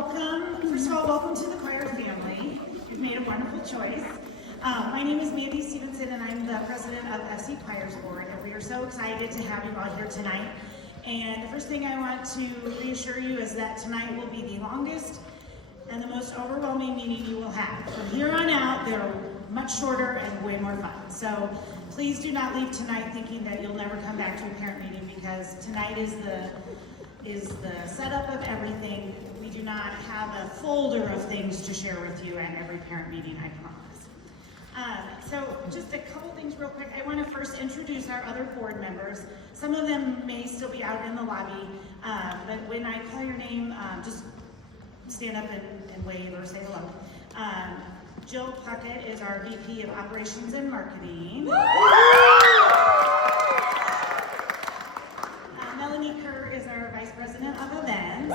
welcome. First of all, welcome to the choir family. You've made a wonderful choice. My name is Mandy Stevenson, and I'm the president of FC Choirs Board, and we are so excited to have you all here tonight. And the first thing I want to reassure you is that tonight will be the longest and the most overwhelming meeting you will have. From here on out, they're much shorter and way more fun. So please do not leave tonight thinking that you'll never come back to a parent meeting, because tonight is the setup of everything. We do not have a folder of things to share with you at every parent meeting, I promise. So just a couple things real quick. I want to first introduce our other board members. Some of them may still be out in the lobby, but when I call your name, just stand up and wave or say hello. Jill Puckett is our VP of Operations and Marketing. Melanie Kerr is our Vice President of Events.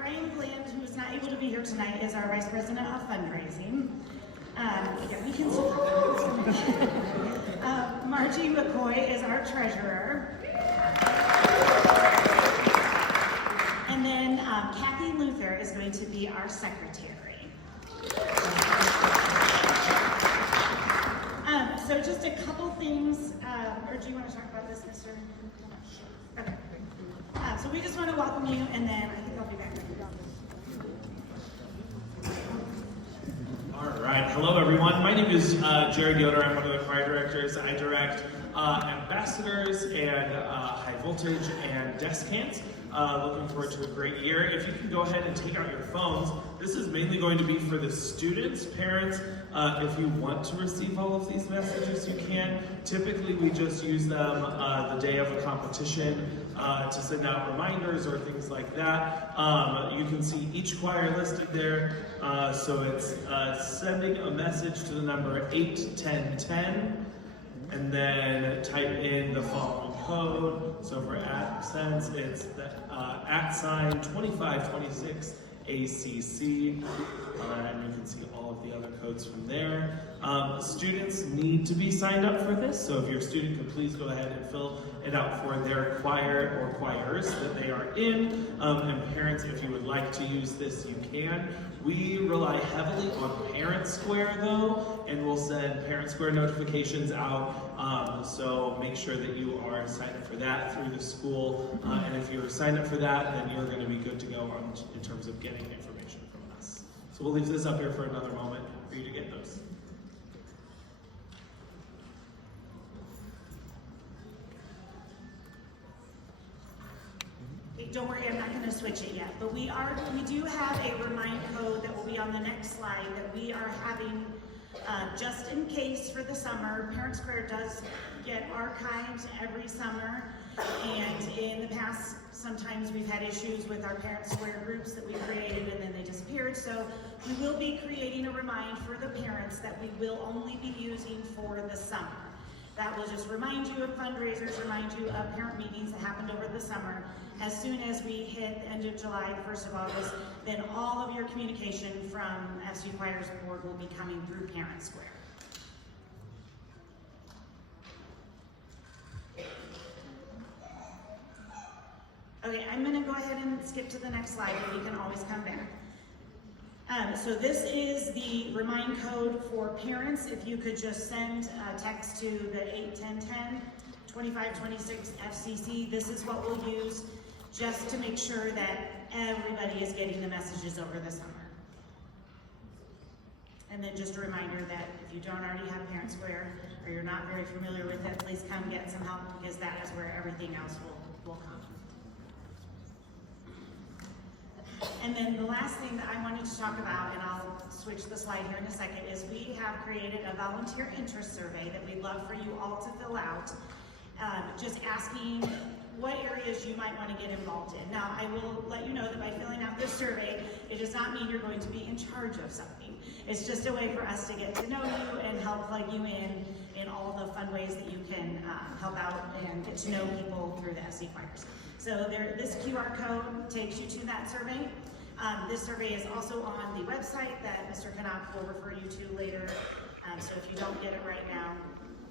Ryan Bland, who is not able to be here tonight, is our Vice President of Fundraising. Yeah, we can still talk about this. Margie McCoy is our Treasurer. And then Kathy Luther is going to be our Secretary. So just a couple things, or do you want to talk about this, Mr.? Okay. So we just want to welcome you, and then I think I'll be back. All right, hello everyone. My name is Jared Yoder. I'm one of the choir directors. I direct ambassadors and high voltage and descants. Looking forward to a great year. If you can go ahead and take out your phones, this is mainly going to be for the students, parents. If you want to receive all of these messages, you can. Typically, we just use them the day of a competition to send out reminders or things like that. You can see each choir listed there. So it's sending a message to the number 81010, and then type in the following code. So for AdSense, it's the @2526 ACC, and you can see all of the other codes from there. Students need to be signed up for this, so if you're a student, could please go ahead and fill it out for their choir or choirs that they are in. And parents, if you would like to use this, you can. We rely heavily on Parent Square though, and we'll send Parent Square notifications out. So make sure that you are signed up for that through the school. And if you're signed up for that, then you're going to be good to go in terms of getting information from us. So we'll leave this up here for another moment for you to get those. Don't worry, I'm not going to switch it yet, but we do have a remind code that will be on the next slide that we are having just in case for the summer. Parent Square does get archived every summer, and in the past, sometimes we've had issues with our Parent Square groups that we created and then they disappeared. So we will be creating a remind for the parents that we will only be using for the summer. That will just remind you of fundraisers, remind you of parent meetings that happened over the summer. As soon as we hit the end of July, the 1st of August, then all of your communication from FC Choirs Board will be coming through Parent Square. Okay, I'm going to go ahead and skip to the next slide, and we can always come back. So this is the remind code for parents. If you could just send a text to the 81010 2526 FCC, this is what we'll use just to make sure that everybody is getting the messages over the summer. And then just a reminder that if you don't already have Parent Square or you're not very familiar with it, please come get some help, because that is where everything else will come. And then the last thing that I wanted to talk about, and I'll switch the slide here in a second, is we have created a volunteer interest survey that we'd love for you all to fill out, just asking what areas you might want to get involved in. Now, I will let you know that by filling out this survey, it does not mean you're going to be in charge of something. It's just a way for us to get to know you and help plug you in all the fun ways that you can help out and get to know people through the FC Choirs. So this QR code takes you to that survey. This survey is also on the website that Mr. Knopf will refer you to later. So if you don't get it right now,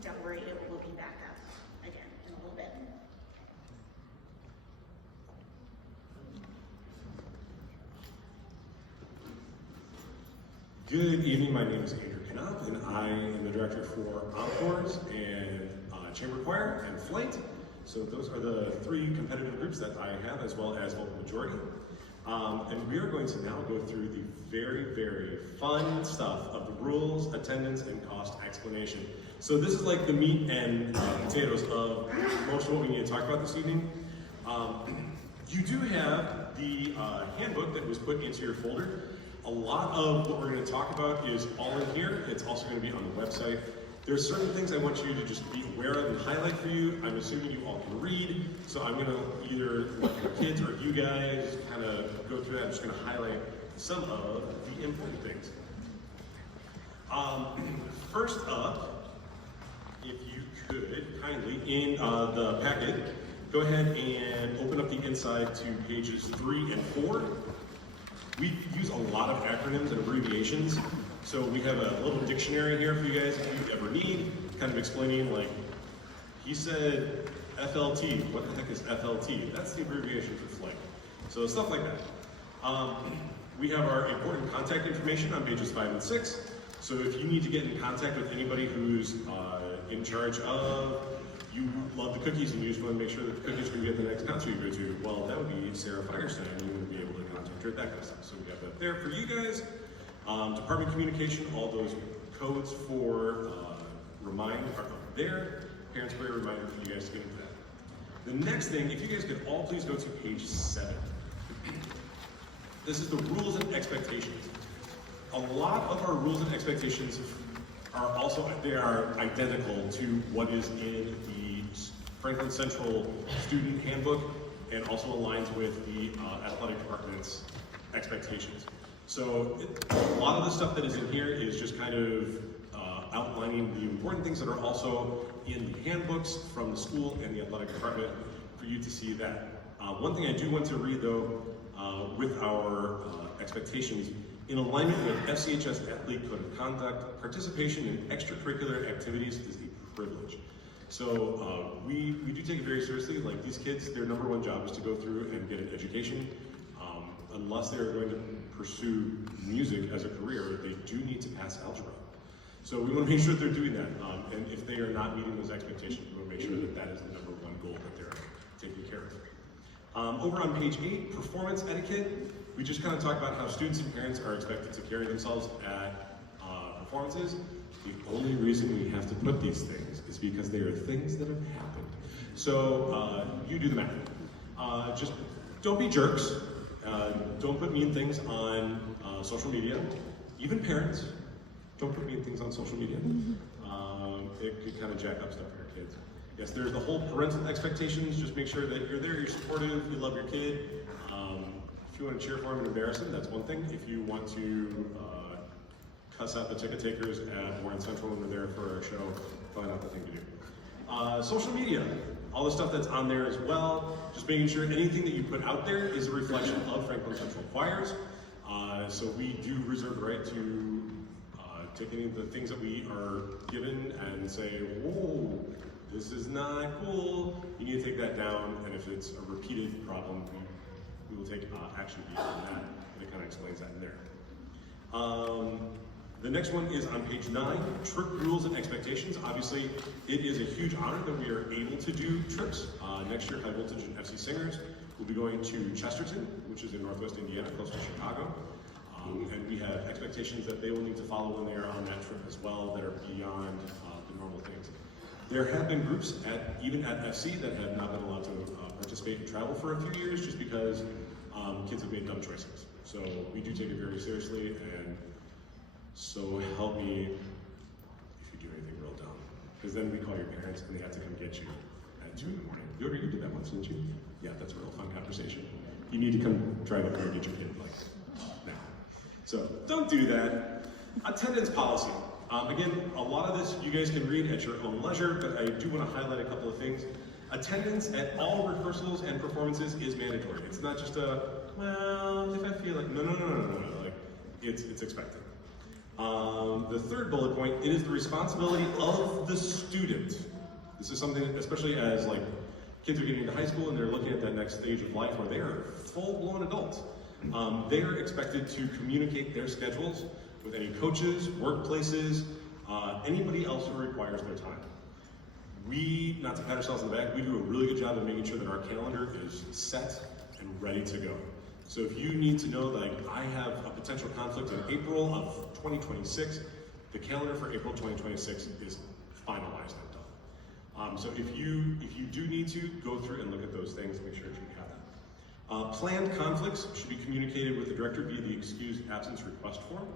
don't worry, it will be back up again in a little bit. Good evening, my name is Andrew Knopf, and I am the director for Encores and Chamber Choir and Flight. So those are the three competitive groups that I have, as well as vocal majority. And we are going to now go through the very, very fun stuff of the rules, attendance, and cost explanation. So this is like the meat and potatoes of most of what we need to talk about this evening. You do have the handbook that was put into your folder. A lot of what we're going to talk about is all in here. It's also going to be on the website. There's certain things I want you to just be aware of and highlight for you. I'm assuming you all can read, so I'm going to either let your kids or you guys kind of go through that. I'm just going to highlight some of the important things. First up, if you could kindly, in the packet, go ahead and open up the inside to pages 3 and 4. We use a lot of acronyms and abbreviations, so we have a little dictionary here for you guys if you ever need, kind of explaining, like, he said FLT, what the heck is FLT? That's the abbreviation for flight. So stuff like that. We have our important contact information on pages 5 and 6, so if you need to get in contact with anybody who's in charge of, you love the cookies and you just want to make sure that the cookies are going to get the next concert you go to, well, that would be Sarah Firestein, and you would be able to contact her, that kind of stuff. So we got that there for you guys. Department communication, all those codes for remind are up there. Parents Prayer reminder for you guys to get into that. The next thing, if you guys could all please go to page 7. This is the rules and expectations. A lot of our rules and expectations are also, they are identical to what is in the Franklin Central Student Handbook and also aligns with the athletic department's expectations. So a lot of the stuff that is in here is just kind of outlining the important things that are also in the handbooks from the school and the athletic department for you to see that. One thing I do want to read though, with our expectations, in alignment with FCHS Athlete Code of Conduct, participation in extracurricular activities is a privilege. So we do take it very seriously. Like, these kids, their number one job is to go through and get an education. Unless they're going to pursue music as a career, they do need to pass algebra. So we want to make sure that they're doing that. And if they are not meeting those expectations, we want to make sure that that is the number one goal that they're taking care of. Over on page 8, performance etiquette. We just kind of talk about how students and parents are expected to carry themselves at performances. The only reason we have to put these things is because they are things that have happened. So you do the math. Just don't be jerks. Don't put mean things on social media. Even parents, don't put mean things on social media. It could kind of jack up stuff for your kids. Yes, there's the whole parental expectations. Just make sure that you're there, you're supportive, you love your kid. If you want to cheer for him and embarrass him, that's one thing. If you want to cuss out the ticket takers at Warren Central when they're there for our show, probably not the thing to do. Social media, all the stuff that's on there as well. Just making sure anything that you put out there is a reflection of Franklin Central Choirs. So we do reserve the right to take any of the things that we are given and say, whoa, this is not cool. You need to take that down, and if it's a repeated problem, we will take action beyond that, and it kind of explains that in there. The next one is on page 9, trip rules and expectations. Obviously, it is a huge honor that we are able to do trips. Next year, High Voltage and FC Singers will be going to Chesterton, which is in Northwest Indiana, close to Chicago. And we have expectations that they will need to follow when they are on that trip as well that are beyond the normal things. There have been groups, even at FC, that have not been allowed to participate and travel for a few years just because kids have made dumb choices. So we do take it very seriously, and so help me if you do anything real dumb. Because then we call your parents and they have to come get you at 2 in the morning. You did that once, didn't you? Yeah, that's a real fun conversation. You need to come drive up here and get your kid like now. So don't do that. Attendance policy. Again, a lot of this you guys can read at your own leisure, but I do want to highlight a couple of things. Attendance at all rehearsals and performances is mandatory. It's not just a, well, if I feel like, no. Like, it's expected. The third bullet point, it is the responsibility of the student. This is something, especially as like kids are getting into high school and they're looking at that next stage of life where they are full-blown adults. They are expected to communicate their schedules with any coaches, workplaces, anybody else who requires their time. We, not to pat ourselves on the back, we do a really good job of making sure that our calendar is set and ready to go. So if you need to know, like, I have a potential conflict in April of 2026, the calendar for April 2026 is finalized and done. So if you do need to, go through and look at those things, make sure that you have that. Planned conflicts should be communicated with the director via the excused absence request form,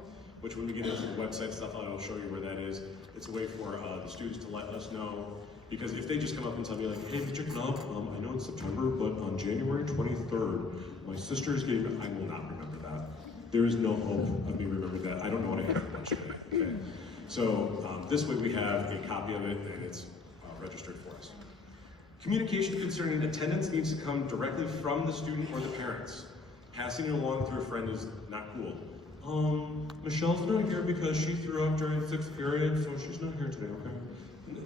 which when we get into the website stuff, I'll show you where that is. It's a way for the students to let us know, because if they just come up and tell me like, hey, check it out, I know it's September, but on January 23rd, my sister's getting, I will not remember that. There is no hope of me remembering that. I don't know what I had for lunch today, okay? So this way we have a copy of it and it's registered for us. Communication concerning attendance needs to come directly from the student or the parents. Passing it along through a friend is not cool. Michelle's not here because she threw up during 6th period, so she's not here today, okay?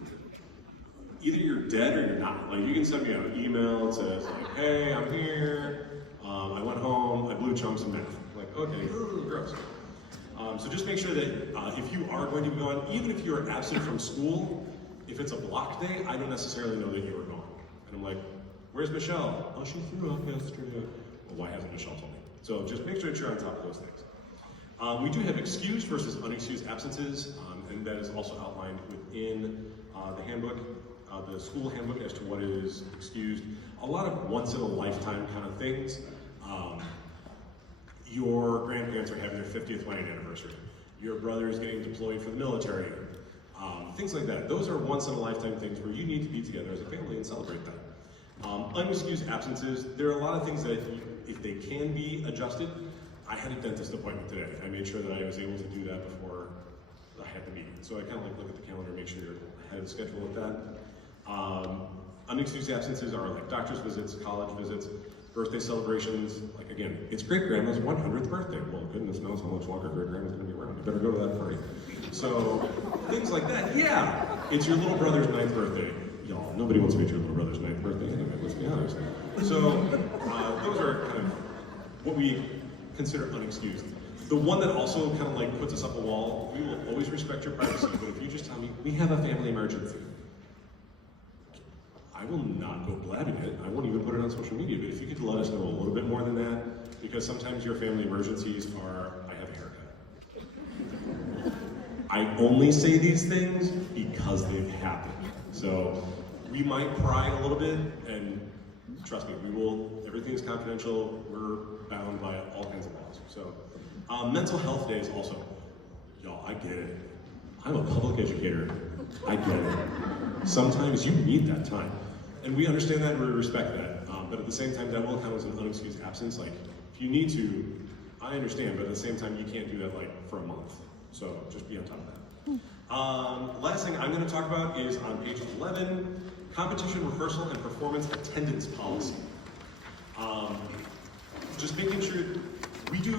Either you're dead or you're not. Like, you can send me an email that says, like, hey, I'm here, I went home, I blew chunks of math. Like, okay, gross. So just make sure that if you are going to be gone, even if you are absent from school, if it's a block day, I don't necessarily know that you were gone. And I'm like, where's Michelle? Oh, she threw up yesterday. Well, why hasn't Michelle told me? So just make sure that you're on top of those things. We do have excused versus unexcused absences, and that is also outlined within the handbook, the school handbook, as to what is excused. A lot of once-in-a-lifetime kind of things. Your grandparents are having their 50th wedding anniversary. Your brother is getting deployed for the military. Things like that. Those are once-in-a-lifetime things where you need to be together as a family and celebrate that. Unexcused absences, there are a lot of things that, if they can be adjusted, I had a dentist appointment today. I made sure that I was able to do that before I had the meeting. So I kind of like look at the calendar, make sure you're ahead of the schedule with that. Unexcused absences are like doctor's visits, college visits, birthday celebrations. Like, again, it's great grandma's 100th birthday. Well, goodness knows how much longer great grandma's gonna be around. You better go to that party. So things like that. Yeah, it's your little brother's 9th birthday. Y'all, nobody wants to meet your little brother's 9th birthday anyway, let's be honest. So those are kind of what we consider unexcused. The one that also kind of like puts us up a wall, we will always respect your privacy, but if you just tell me, we have a family emergency, I will not go blabbing it. I won't even put it on social media, but if you could let us know a little bit more than that, because sometimes your family emergencies are, I have a haircut. I only say these things because they've happened. So we might pry a little bit, and trust me, we will, everything is confidential, we're bound by all kinds of laws. So mental health days also, y'all, I get it. I'm a public educator, I get it. Sometimes you need that time. And we understand that and we respect that. But at the same time, that will count as an unexcused absence. Like, if you need to, I understand, but at the same time, you can't do that like for a month. So just be on top of that. Last thing I'm going to talk about is on page 11, competition rehearsal and performance attendance policy. Just making sure we do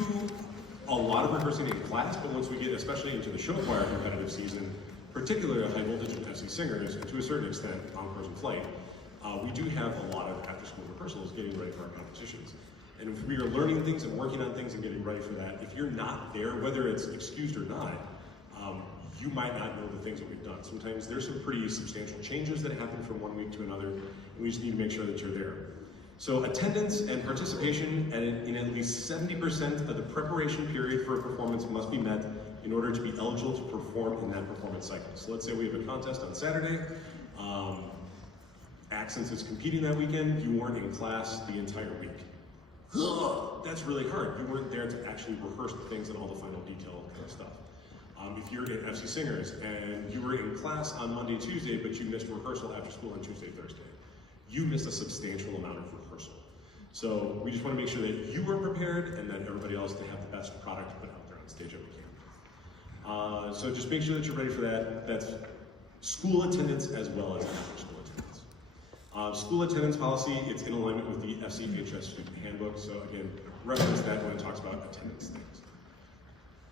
a lot of rehearsing in class, but once we get especially into the show choir competitive season, particularly at High Voltage and FC Singers, and to a certain extent Encores and Flight, we do have a lot of after-school rehearsals getting ready for our competitions. And if we are learning things and working on things and getting ready for that, if you're not there, whether it's excused or not, you might not know the things that we've done. Sometimes there's some pretty substantial changes that happen from one week to another, and we just need to make sure that you're there. So attendance and participation in at least 70% of the preparation period for a performance must be met in order to be eligible to perform in that performance cycle. So let's say we have a contest on Saturday, Accents is competing that weekend, you weren't in class the entire week. That's really hard. You weren't there to actually rehearse the things and all the final detail kind of stuff. If you're in FC Singers and you were in class on Monday, Tuesday, but you missed rehearsal after school on Tuesday, Thursday, you missed a substantial amount of rehearsal. So we just want to make sure that you are prepared and that everybody else to have the best product to put out there on stage that we can. So just make sure that you're ready for that. That's school attendance as well as after school attendance. School attendance policy, it's in alignment with the FCHS student handbook. So again, reference that when it talks about attendance things.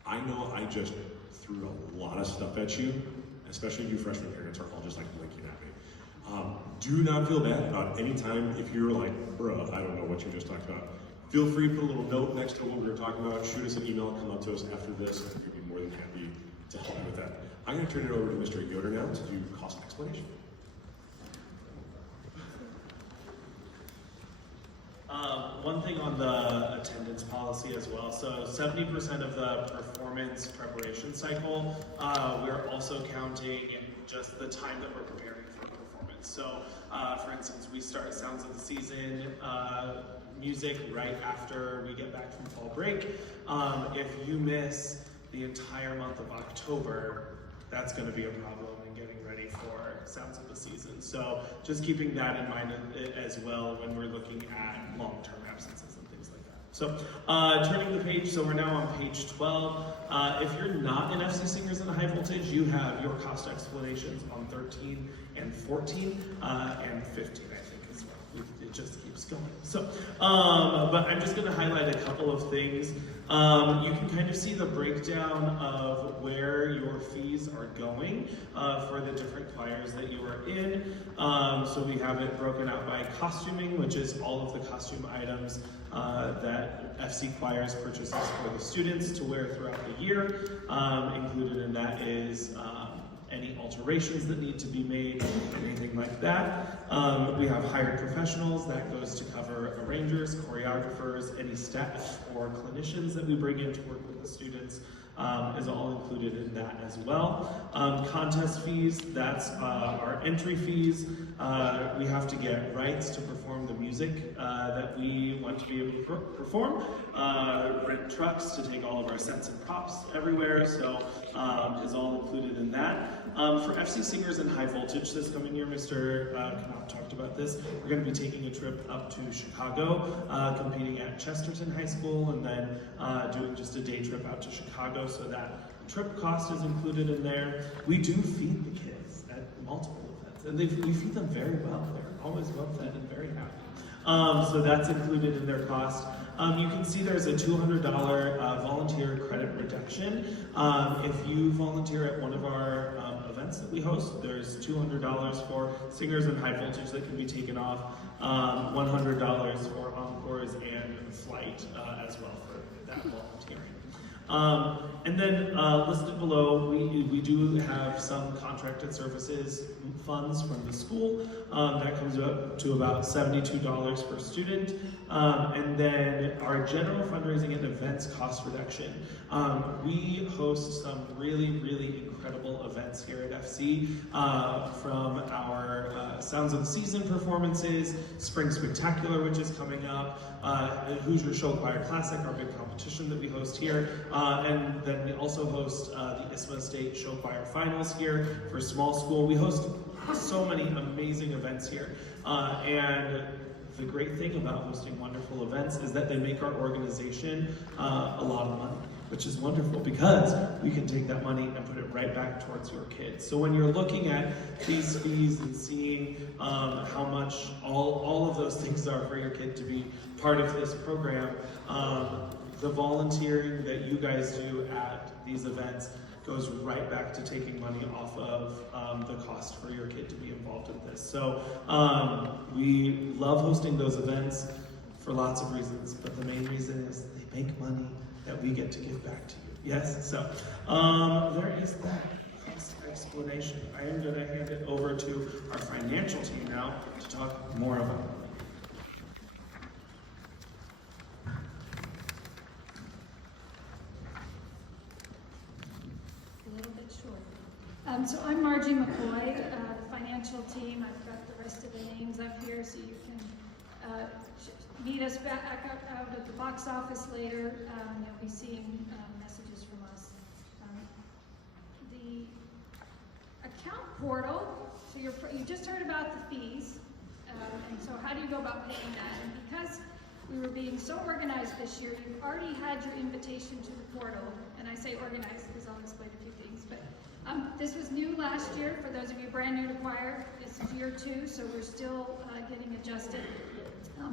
I know I just threw a lot of stuff at you, especially you freshman parents are all just like blinking at me. Do not feel bad about any time if you're like, bruh, I don't know what you just talked about. Feel free to put a little note next to what we were talking about. Shoot us an email, come up to us after this. I think we'd be more than happy to help you with that. I'm going to turn it over to Mr. Yoder now to do cost explanation. One thing on the attendance policy as well. So 70% of the performance preparation cycle, we're also counting just the time that we're preparing for performance. So for instance, we start Sounds of the Season music right after we get back from fall break. If you miss the entire month of October, that's going to be a problem in getting ready for Sounds of the Season. So just keeping that in mind as well when we're looking at long-term absences and things like that. So turning the page, so we're now on page 12. If you're not in FC Singers and High Voltage, you have your cost explanations on 13 and 14 and 15, I think, as well. It just keeps going. So, but I'm just going to highlight a couple of things. You can kind of see the breakdown of where your fees are going for the different choirs that you are in. So we have it broken out by costuming, which is all of the costume items that FC Choirs purchases for the students to wear throughout the year. Included in that is any alterations that need to be made, anything like that. We have hired professionals, that goes to cover arrangers, choreographers, any staff or clinicians that we bring in to work with the students is all included in that as well. Contest fees, that's our entry fees. We have to get rights to perform the music that we want to be able to perform. Rent trucks to take all of our sets and props everywhere, so is all included in that. For FC Singers and High Voltage this coming year, Mr. Knopf talked about this, we're going to be taking a trip up to Chicago, competing at Chesterton High School, and then doing just a day trip out to Chicago, so that trip cost is included in there. We do feed the kids at multiple events, and we feed them very well. They're always well fed and very happy. So that's included in their cost. You can see there's a $200 volunteer credit reduction. If you volunteer at one of our events that we host, there's $200 for Singers and High Voltage that can be taken off, $100 for encores and flight as well for that volunteering. And then listed below, we do have some contracted services funds from the school. That comes up to about $72 per student. And then our general fundraising and events cost reduction. We host some really, really incredible events here at FC, from our Sounds of the Season performances, Spring Spectacular, which is coming up, Hoosier Show Choir Classic, our big competition that we host here, and then we also host the ISSMA State Show Choir Finals here for small school. We host so many amazing events here, and the great thing about hosting wonderful events is that they make our organization a lot of money, which is wonderful because we can take that money and put it right back towards your kids. So when you're looking at these fees and seeing how much all of those things are for your kid to be part of this program, the volunteering that you guys do at these events goes right back to taking money off of the cost for your kid to be involved in this. So we love hosting those events for lots of reasons, but the main reason is they make money that we get to give back to you. Yes, so there is that cost explanation. I am going to hand it over to our financial team now to talk more about it. So I'm Margie McCoy, the financial team. I've got the rest of the names up here so you can meet us back out at the box office later. You'll be seeing messages from us. The account portal, so you just heard about the fees, and so how do you go about paying that? And because we were being so organized this year, you've already had your invitation to the portal, and I say organized because I'll explain a few things, but this was new last year. For those of you brand new to choir, this is year 2, so we're still getting adjusted.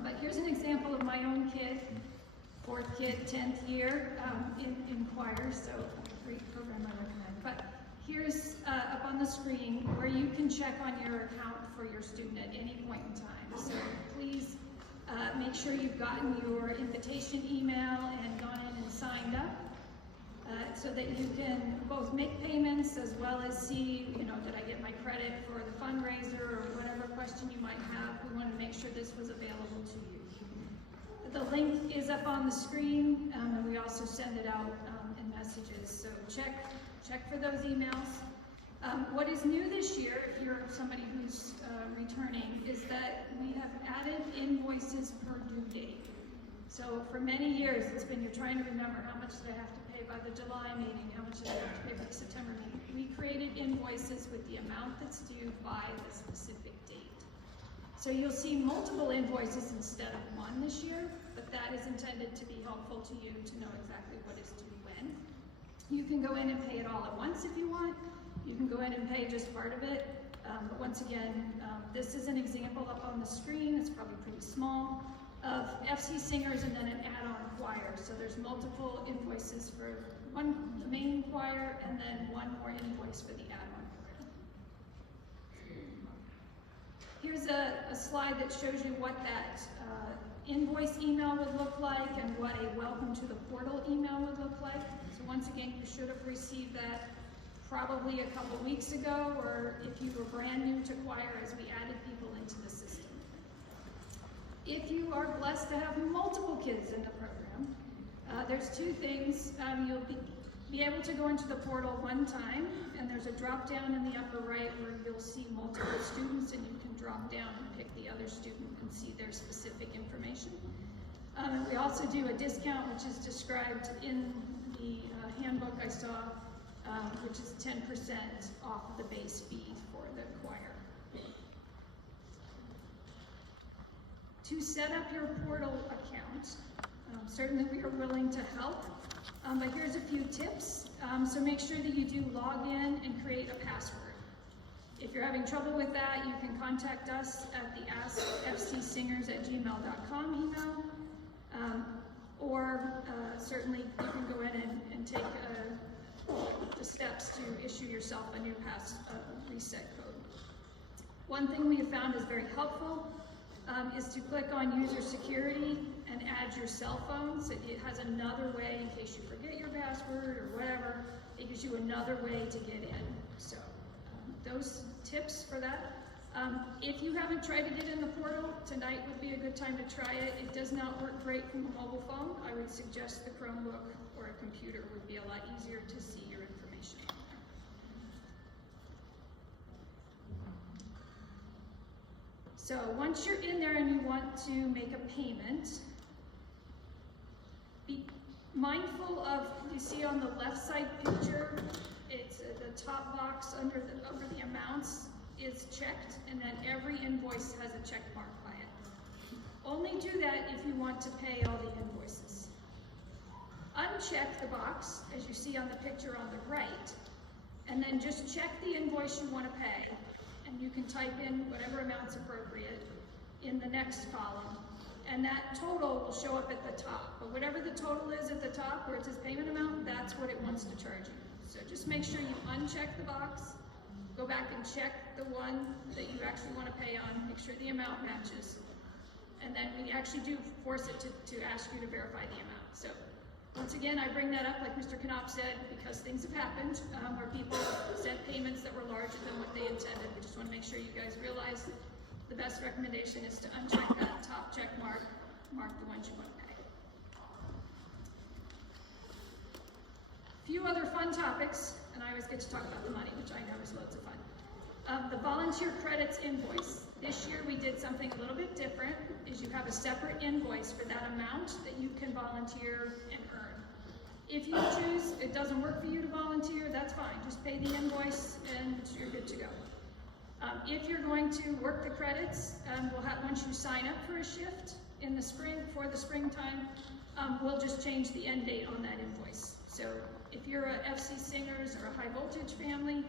But here's an example of my own kid, 4th kid, 10th year in choir, so a great program I recommend. But here's up on the screen where you can check on your account for your student at any point in time. So please Make sure you've gotten your invitation email and gone in and signed up so that you can both make payments as well as see, did I get my credit for the fundraiser or whatever question you might have. We want to make sure this was available to you. The link is up on the screen, and we also send it out in messages. So check for those emails. What is new this year, if you're somebody who's returning, is that we have added invoices per due date. So for many years, it's been you're trying to remember how much did I have to pay by the July meeting, how much did I have to pay by the September meeting. We created invoices with the amount that's due by the specific date. So you'll see multiple invoices instead of one this year, but that is intended to be helpful to you to know exactly what is due when. You can go in and pay it all at once if you want. You can go in and pay just part of it. But once again, this is an example up on the screen. It's probably pretty small, of FC Singers and then an add-on choir. So there's multiple invoices for the main choir, and then one more invoice for the add-on choir. Here's a slide that shows you what that invoice email would look like and what a welcome to the portal email would look like. So once again, you should have received that probably a couple weeks ago, or if you were brand new to choir as we added people into the system. If you are blessed to have multiple kids in the program, there's two things. You'll be able to go into the portal one time, and there's a drop down in the upper right where you'll see multiple students, and you can drop down and pick the other student and see their specific information. We also do a discount, which is described in the handbook I saw, which is 10% off the base fee for the choir. To set up your portal account, certainly we are willing to help, but here's a few tips. So make sure that you do log in and create a password. If you're having trouble with that, you can contact us at the askfcsingers@gmail.com email, or certainly you can go in and take the steps to issue yourself a new reset code. One thing we have found is very helpful is to click on user security and add your cell phone. So it has another way in case you forget your password or whatever. It gives you another way to get in. So those tips for that. If you haven't tried to get in the portal, tonight would be a good time to try it. It does not work great from a mobile phone. I would suggest the Chromebook or a computer would be a lot easier to see your information on there. So once you're in there and you want to make a payment, be mindful of, you see on the left side picture, it's the top box under the amounts is checked, and then every invoice has a check mark by it. Only do that if you want to pay all the invoices. Uncheck the box, as you see on the picture on the right, and then just check the invoice you want to pay, and you can type in whatever amount's appropriate in the next column, and that total will show up at the top. But whatever the total is at the top where it says payment amount, that's what it wants to charge you. So just make sure you uncheck the box, go back and check the one that you actually want to pay on, make sure the amount matches, and then we actually do force it to ask you to verify the amount. So once again, I bring that up, like Mr. Knopf said, because things have happened where people sent payments that were larger than what they intended. We just want to make sure you guys realize the best recommendation is to uncheck that top check mark, mark the ones you want to pay. A few other fun topics, and I always get to talk about the money, which I know is loads of fun. The volunteer credits invoice. This year we did something a little bit different, is you have a separate invoice for that amount that you can volunteer and earn. If you choose, it doesn't work for you to volunteer, that's fine. Just pay the invoice and you're good to go. If you're going to work the credits, once you sign up for a shift in the spring, for the springtime, we'll just change the end date on that invoice. So if you're a FC Singers or a High Voltage family,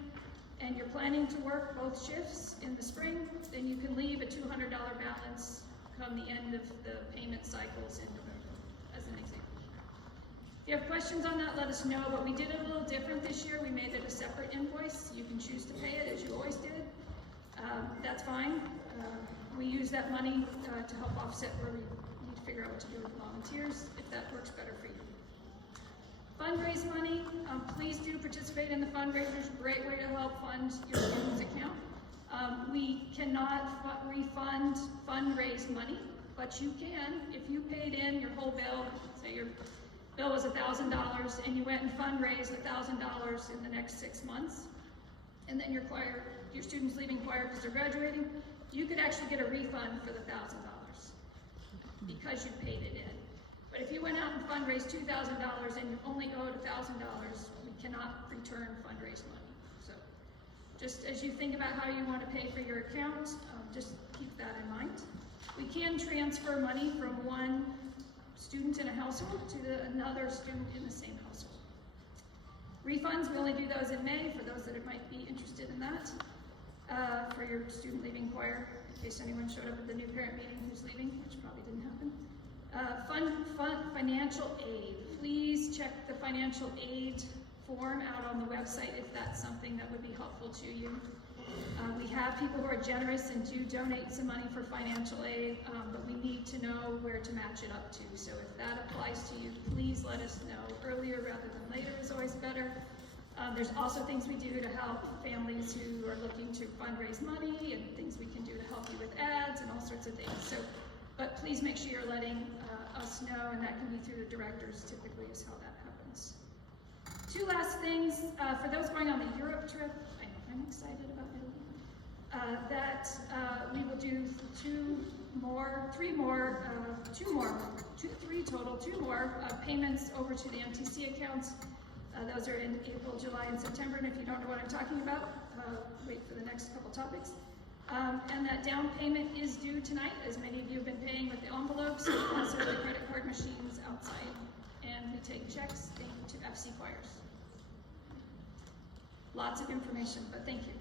and you're planning to work both shifts in the spring, then you can leave a $200 balance come the end of the payment cycles in November, as an example. If you have questions on that, let us know, but we did it a little different this year. We made it a separate invoice. You can choose to pay it as you always did. That's fine. we use that money to help offset where we need to figure out what to do with volunteers, if that works better for you. Fundraise money, please do participate in the fundraisers. Great way to help fund your students' account. We cannot refund fundraise money, but you can if you paid in your whole bill. Say your bill was $1,000 and you went and fundraised $1,000 in the next 6 months, and then your students leaving choir because they're graduating, you could actually get a refund for the $1,000 because you paid it in. But if you went out and fundraised $2,000 and you only owed $1,000, we cannot return fundraise money. So just as you think about how you want to pay for your account, just keep that in mind. We can transfer money from one student in a household to another student in the same household. Refunds, we only do those in May for those that might be interested in that, for your student leaving choir, in case anyone showed up at the new parent meeting who's leaving, which probably didn't happen. Financial aid. Please check the financial aid form out on the website if that's something that would be helpful to you. We have people who are generous and do donate some money for financial aid, but we need to know where to match it up to. So if that applies to you, please let us know. Earlier rather than later is always better. There's also things we do to help families who are looking to fundraise money, and things we can do to help you with ads and all sorts of things. So, but please make sure you're letting us know, and that can be through the directors typically is how that happens. Two last things, for those going on the Europe trip, I know I'm excited about Italy, we will do two more payments over to the MTC accounts. Those are in April, July, and September, and if you don't know what I'm talking about, wait for the next couple topics. And that down payment is due tonight, as many of you have been paying with the envelopes, also the credit card machines outside. And we take checks, thank you to FC Choirs. Lots of information, but thank you.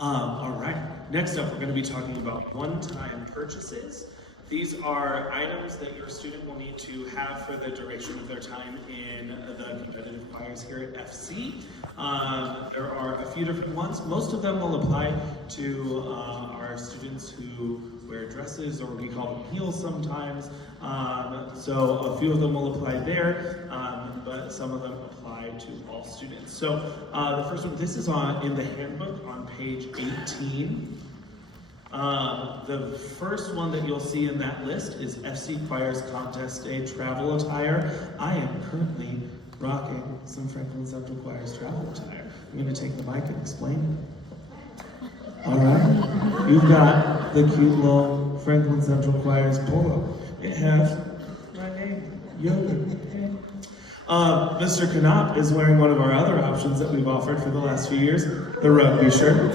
All right, next up we're going to be talking about one-time purchases. These are items that your student will need to have for the duration of their time in the competitive choirs here at FC. There are a few different ones. Most of them will apply to our students who wear dresses, or we call them heels sometimes. So a few of them will apply there, but some of them apply to all students. So the first one, this is in the handbook on page 18. The first one that you'll see in that list is FC Choirs Contest Day travel attire. I am currently rocking some Franklin Central Choirs travel attire. I'm going to take the mic and explain it. All right, you've got the cute little Franklin Central Choirs polo. It has my name, Yoder. Mr. Knopp is wearing one of our other options that we've offered for the last few years, the rugby shirt.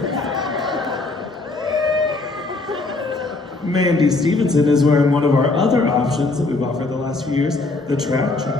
Mandy Stevenson is wearing one of our other options that we've offered the last few years, the track jacket.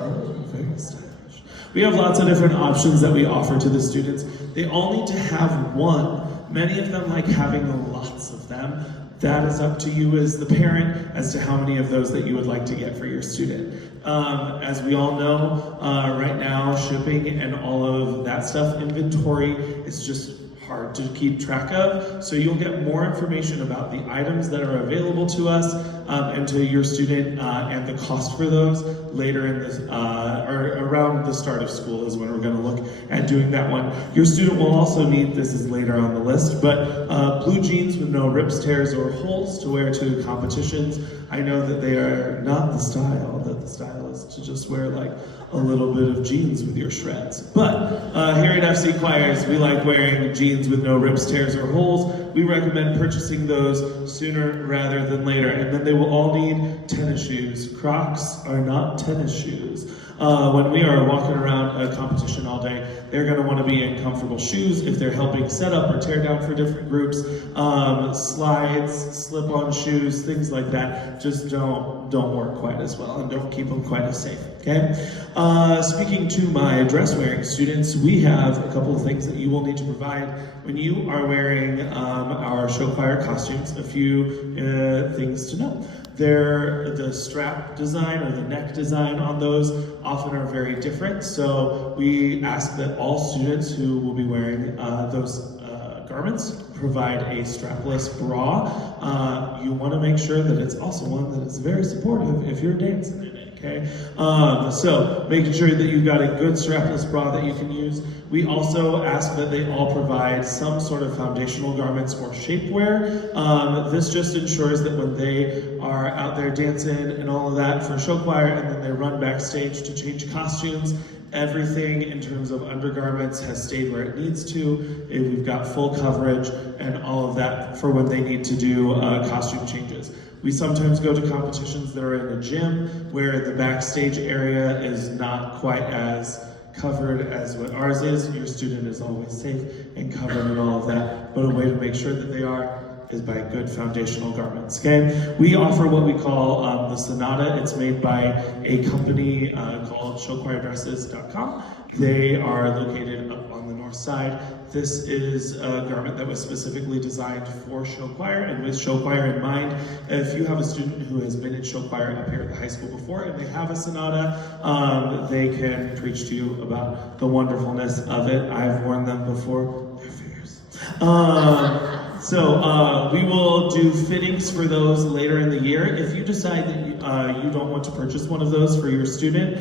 Oh, very stylish. We have lots of different options that we offer to the students. They all need to have one. Many of them like having lots of them. That is up to you as the parent as to how many of those that you would like to get for your student. As we all know, right now, shipping and all of that stuff, inventory is just hard to keep track of. So you'll get more information about the items that are available to us and to your student and the cost for those later in this, or around the start of school is when we're going to look at doing that one. Your student will also need, this is later on the list, but blue jeans with no rips, tears, or holes to wear to competitions. I know that they are not the style, that the style is to just wear like a little bit of jeans with your shreds. But here at FC Choirs, we like wearing jeans with no rips, tears, or holes. We recommend purchasing those sooner rather than later. And then they will all need tennis shoes. Crocs are not tennis shoes. When we are walking around a competition all day, they're going to want to be in comfortable shoes if they're helping set up or tear down for different groups. Slides, slip-on shoes, things like that just don't work quite as well and don't keep them quite as safe. Okay. Speaking to my dress-wearing students, we have a couple of things that you will need to provide when you are wearing our show choir costumes. A few things to know. The strap design or the neck design on those often are very different. So we ask that all students who will be wearing those garments provide a strapless bra. You want to make sure that it's also one that is very supportive if you're dancing in it, okay? So making sure that you've got a good strapless bra that you can use. We also ask that they all provide some sort of foundational garments or shapewear. This just ensures that when they are out there dancing and all of that for show choir, and then they run backstage to change costumes, everything in terms of undergarments has stayed where it needs to. We've got full coverage and all of that for when they need to do costume changes. We sometimes go to competitions that are in a gym where the backstage area is not quite as covered as what ours is. Your student is always safe and covered and all of that, but a way to make sure that they are is by good foundational garments, okay? We offer what we call the Sonata. It's made by a company called showchoirdresses.com. They are located up on the north side. This is a garment that was specifically designed for show choir and with show choir in mind. If you have a student who has been in show choir up here at the high school before and they have a Sonata, they can preach to you about the wonderfulness of it. I've worn them before. They're fierce. So we will do fittings for those later in the year. If you decide that you don't want to purchase one of those for your student,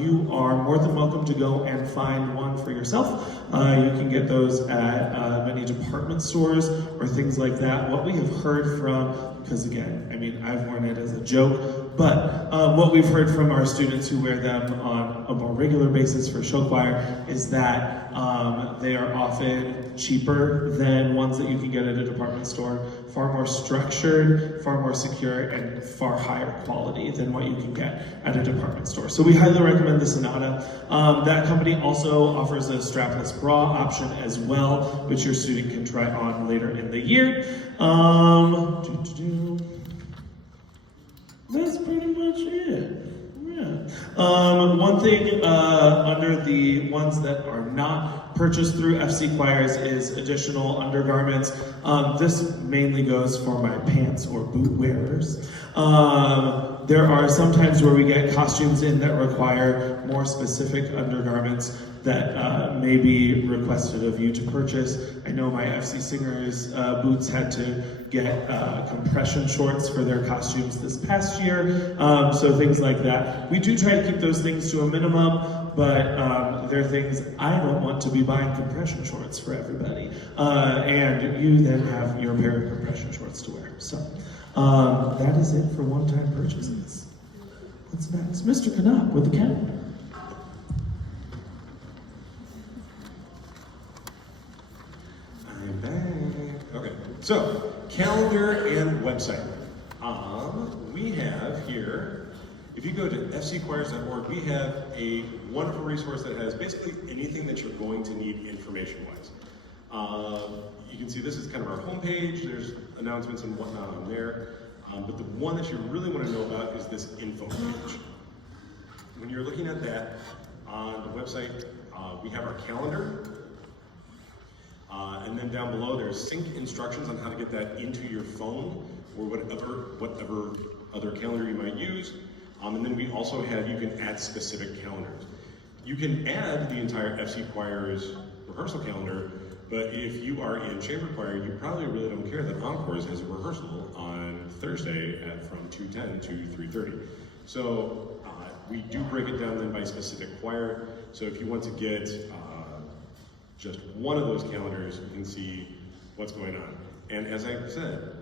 you are more than welcome to go and find one for yourself. You can get those at many department stores or things like that. What we have heard from, because again, I mean, I've worn it as a joke, but what we've heard from our students who wear them on a more regular basis for show choir is that they are often cheaper than ones that you can get at a department store, far more structured, far more secure, and far higher quality than what you can get at a department store. So we highly recommend the Sonata. That company also offers a strapless bra option as well, which your student can try on later in the year. That's pretty much it. Yeah. One thing under the ones that are not purchased through FC Choirs is additional undergarments. This mainly goes for my pants or boot wearers. There are some times where we get costumes in that require more specific undergarments that may be requested of you to purchase. I know my FC Singers boots had to get compression shorts for their costumes this past year, so things like that. We do try to keep those things to a minimum, but they're things I don't want to be buying compression shorts for everybody. And you then have your pair of compression shorts to wear. So that is it for one-time purchases. What's next? Mr. Canuck with the calendar. I'm back. Okay, so calendar and website. We have here, if you go to fcchoirs.org, we have a wonderful resource that has basically anything that you're going to need information-wise. You can see this is kind of our homepage. There's announcements and whatnot on there. But the one that you really want to know about is this info page. When you're looking at that on the website, we have our calendar. And then down below, there's sync instructions on how to get that into your phone or whatever other calendar you might use. And then we also have, you can add specific calendars. You can add the entire FC Choir's rehearsal calendar, but if you are in chamber choir, you probably really don't care that Encores has a rehearsal on Thursday from 2:10 to 3:30. So we do break it down then by specific choir. So if you want to get just one of those calendars, you can see what's going on. And as I said,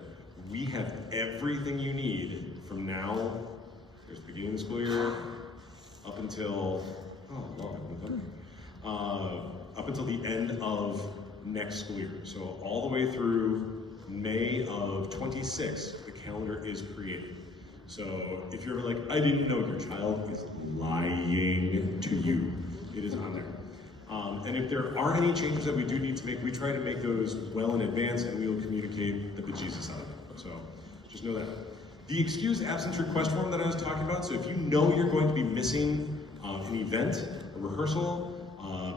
we have everything you need from now, there's the beginning of the school year, up until, up until the end of next school year. So all the way through May of 26, the calendar is created. So if you're like, I didn't know, your child is lying to you. It is on there. And if there are any changes that we do need to make, we try to make those well in advance, and we will communicate the bejesus out of it. So just know that. The excused absence request form that I was talking about, so if you know you're going to be missing an event, a rehearsal,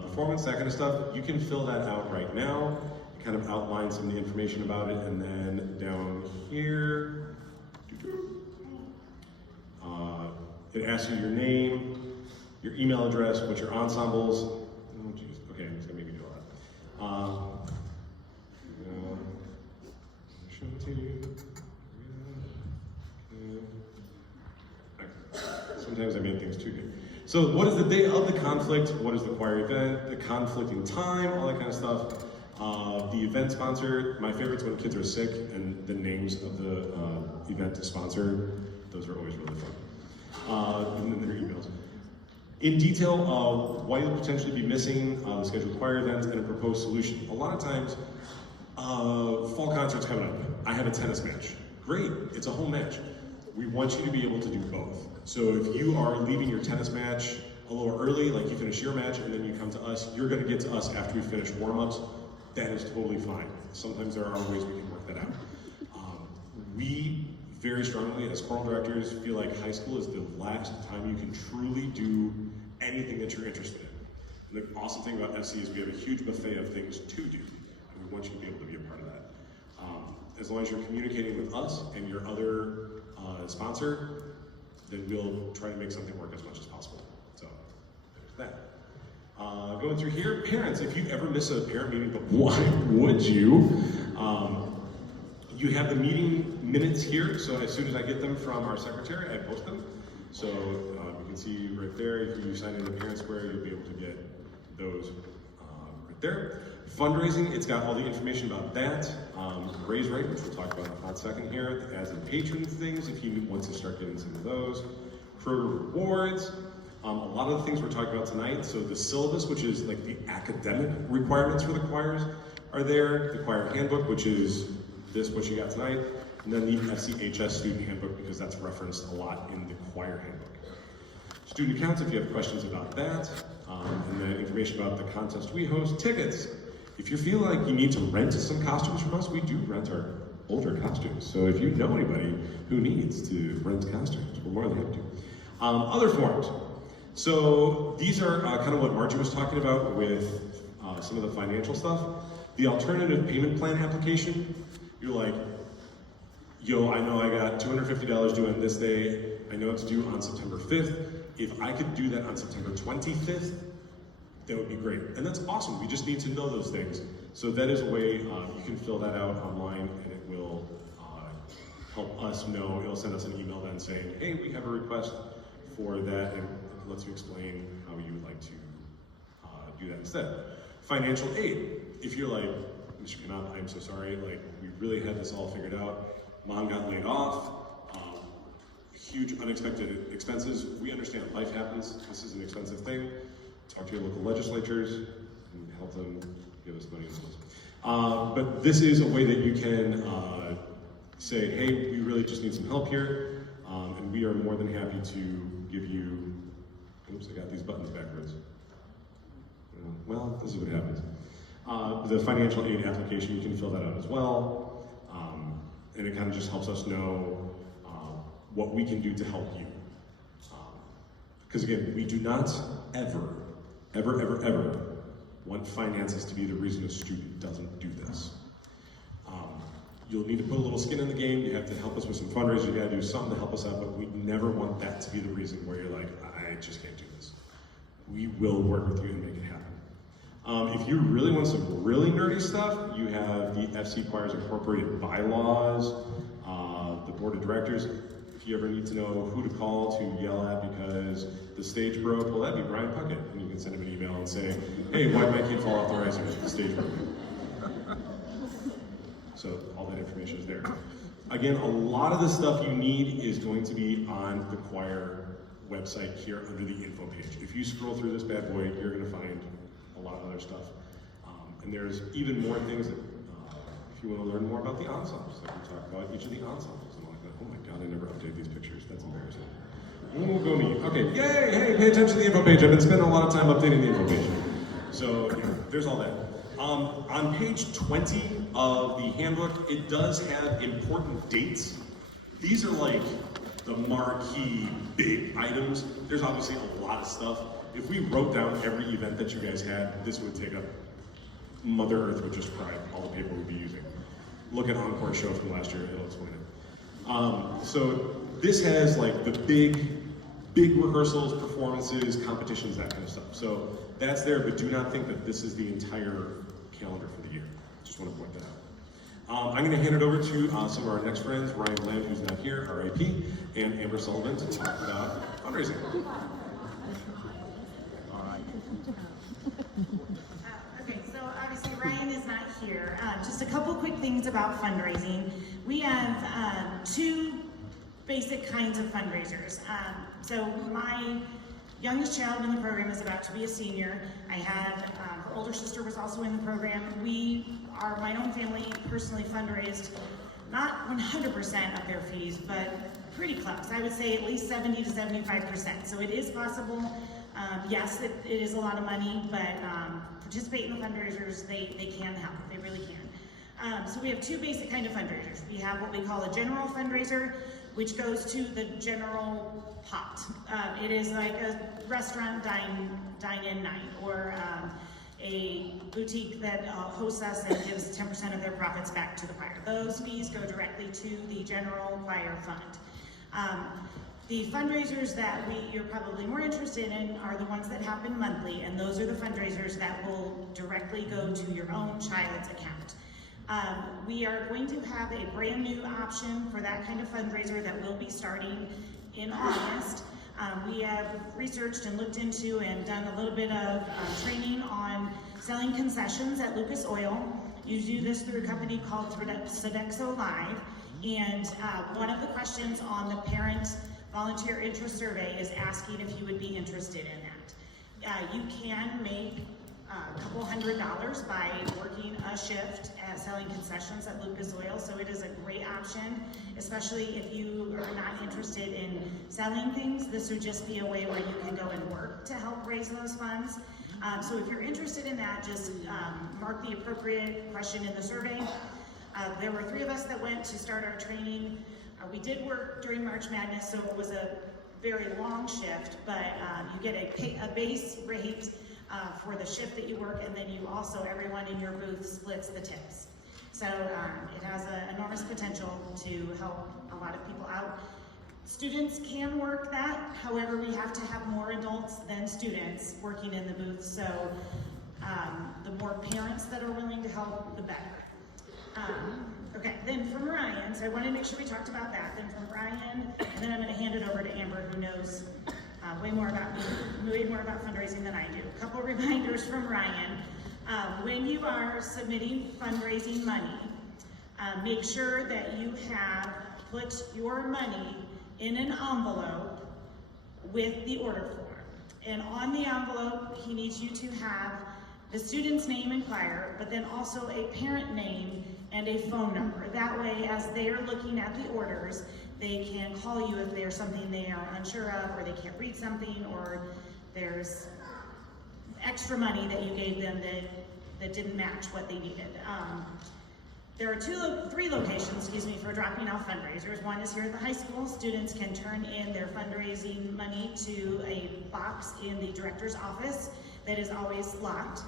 performance, that kind of stuff, you can fill that out right now. It kind of outlines some of the information about it, and then down here, it asks you your name, your email address, what your ensembles. Oh, geez. Okay, I'm just gonna make you do all that. Show it to you. Sometimes I made things too good. So what is the day of the conflict? What is the choir event? The conflicting time, all that kind of stuff. The event sponsor, my favorite's when kids are sick and the names of the event sponsor. Those are always really fun. And then their emails. In detail, why you'll potentially be missing the scheduled choir events and a proposed solution. A lot of times, fall concerts coming up. I have a tennis match. Great, it's a home match. We want you to be able to do both. So if you are leaving your tennis match a little early, like you finish your match and then you come to us, you're gonna get to us after we finish warm-ups. That is totally fine. Sometimes there are ways we can work that out. We very strongly, as choral directors, feel like high school is the last time you can truly do anything that you're interested in. And the awesome thing about FC is we have a huge buffet of things to do, and we want you to be able to be a part of that. As long as you're communicating with us and your other sponsor, then we'll try to make something work as much as possible. So, there's that. Going through here, parents, if you ever miss a parent meeting, but why would you? You have the meeting minutes here, so as soon as I get them from our secretary, I post them. So you can see right there, if you sign into Parent Square, you'll be able to get those right there. Fundraising, it's got all the information about that. Raise rate, which we'll talk about in a hot second here. The as and patron things, if you want to start getting some of those. Kroger rewards. A lot of the things we're talking about tonight, so the syllabus, which is like the academic requirements for the choirs, are there. The choir handbook, which is this, what you got tonight. And then the FCHS student handbook, because that's referenced a lot in the choir handbook. Student accounts, if you have questions about that. And then information about the contest we host. Tickets. If you feel like you need to rent some costumes from us, we do rent our older costumes. So if you know anybody who needs to rent costumes, we're more than happy to. Other forms. So these are kind of what Margie was talking about with some of the financial stuff. The alternative payment plan application, you're like, yo, I know I got $250 due on this day. I know it's due on September 5th. If I could do that on September 25th, that would be great. And that's awesome. We just need to know those things. So that is a way you can fill that out online, and it will help us know. It'll send us an email then saying, hey, we have a request for that, and it lets you explain how you would like to do that instead. Financial aid. If you're like, Mr. Knopf, I'm so sorry, like we really had this all figured out. Mom got laid off. Huge unexpected expenses. We understand life happens. This is an expensive thing. Talk to your local legislatures and help them give us money. But this is a way that you can say, hey, we really just need some help here. And we are more than happy to give you, oops, I got these buttons backwards. Well, this is what happens. The financial aid application, you can fill that out as well. And it kind of just helps us know what we can do to help you. Because again, we do not ever want finances to be the reason a student doesn't do this. You'll need to put a little skin in the game. You have to help us with some fundraisers. You gotta do something to help us out, but we never want that to be the reason where you're like, I just can't do this. We will work with you and make it happen. If you really want some really nerdy stuff, you have the FC Choirs Incorporated bylaws, the board of directors. If you ever need to know who to call to yell at because the stage broke, well, that'd be Brian Puckett. And you can send him an email and say, hey, why did my kid fall off the rising if the stage broke? So all that information is there. Again, a lot of the stuff you need is going to be on the choir website here under the info page. If you scroll through this bad boy, you're gonna find a lot of other stuff. And there's even more things that, if you wanna learn more about the ensembles, I can talk about each of the ensembles. And I'm like, oh my God, I never update these pictures. That's embarrassing. Ooh, go me. Okay, yay, hey, pay attention to the info page. I've been spending a lot of time updating the info page. So, yeah, there's all that. On page 20 of the handbook, it does have important dates These are like the marquee big items. There's obviously a lot of stuff. If we wrote down every event that you guys had, this would take up, Mother Earth would just cry, all the paper we'd be using. Look at Encore show from last year, it'll explain it. So this has like the big rehearsals, performances, competitions, that kind of stuff. So that's there, but do not think that this is the entire calendar for the year. Just want to point that out. I'm going to hand it over to some of our next friends, Ryan Bland, who's not here, RIP, and Amber Sullivan to talk about fundraising. Okay, so obviously Ryan is not here. Just a couple quick things about fundraising. We have two basic kinds of fundraisers. So my youngest child in the program is about to be a senior. I had, her older sister was also in the program. My own family personally fundraised not 100% of their fees, but pretty close. I would say at least 70 to 75%. So it is possible. Yes, it is a lot of money, but participate in the fundraisers, they can help, they really can. So we have two basic kind of fundraisers. We have what we call a general fundraiser, which goes to the general pot. It is like a restaurant dine-in night, or a boutique that hosts us and gives 10% of their profits back to the choir. Those fees go directly to the general choir fund. The fundraisers that you're probably more interested in are the ones that happen monthly, and those are the fundraisers that will directly go to your own child's account. We are going to have a brand new option for that kind of fundraiser that will be starting in August. We have researched and looked into and done a little bit of training on selling concessions at Lucas Oil. You do this through a company called Sodexo Live, and one of the questions on the parent volunteer interest survey is asking if you would be interested in that. You can make a couple $100s by working a shift at selling concessions at Lucas Oil, so it is a great option, especially if you are not interested in selling things. This would just be a way where you can go and work to help raise those funds. So if you're interested in that, just mark the appropriate question in the survey. There were 3 of us that went to start our training. We did work during March Madness, so it was a very long shift, but you get a base rate for the shift that you work, and then you also, everyone in your booth splits the tips. So it has an enormous potential to help a lot of people out. Students can work that, however, we have to have more adults than students working in the booth, so the more parents that are willing to help, the better. Okay, then from Ryan, so I want to make sure we talked about that. Then from Ryan, and then I'm going to hand it over to Amber, who knows way more about fundraising than I do. A couple reminders from Ryan. When you are submitting fundraising money, make sure that you have put your money in an envelope with the order form. And on the envelope, he needs you to have the student's name and choir, but then also a parent name and a phone number. That way, as they are looking at the orders, they can call you if there's something they are unsure of, or they can't read something, or there's extra money that you gave them that didn't match what they needed. There are 3 locations, for dropping off fundraisers. One is here at the high school. Students can turn in their fundraising money to a box in the director's office that is always locked.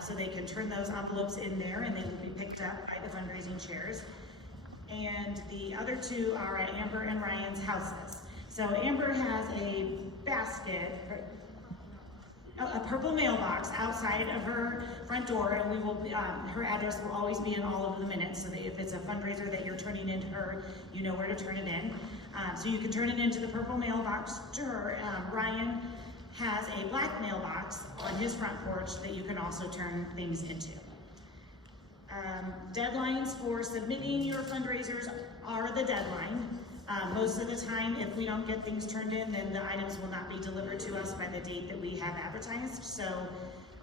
So they can turn those envelopes in there, and they will be picked up by the fundraising chairs. And the other 2 are at Amber and Ryan's houses. So Amber has a basket, a purple mailbox outside of her front door, and we will her address will always be in all of the minutes, so that if it's a fundraiser that you're turning into her, you know where to turn it in. So you can turn it into the purple mailbox to her. Ryan has a black mailbox on his front porch that you can also turn things into. Deadlines for submitting your fundraisers are the deadline. Most of the time, if we don't get things turned in, then the items will not be delivered to us by the date that we have advertised. So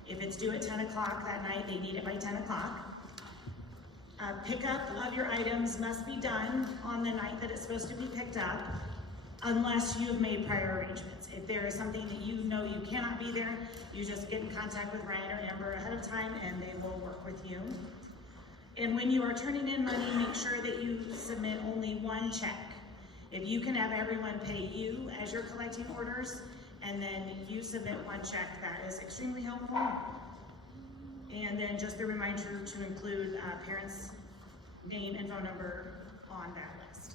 if it's due at 10 o'clock that night, they need it by 10 o'clock. Pickup of your items must be done on the night that it's supposed to be picked up, unless you have made prior arrangements. If there is something that you know you cannot be there, you just get in contact with Ryan or Amber ahead of time, and they will work with you. And when you are turning in money, make sure that you submit only one check. If you can have everyone pay you as you're collecting orders, and then you submit one check, that is extremely helpful. And then just a reminder to include parents' name and phone number on that list.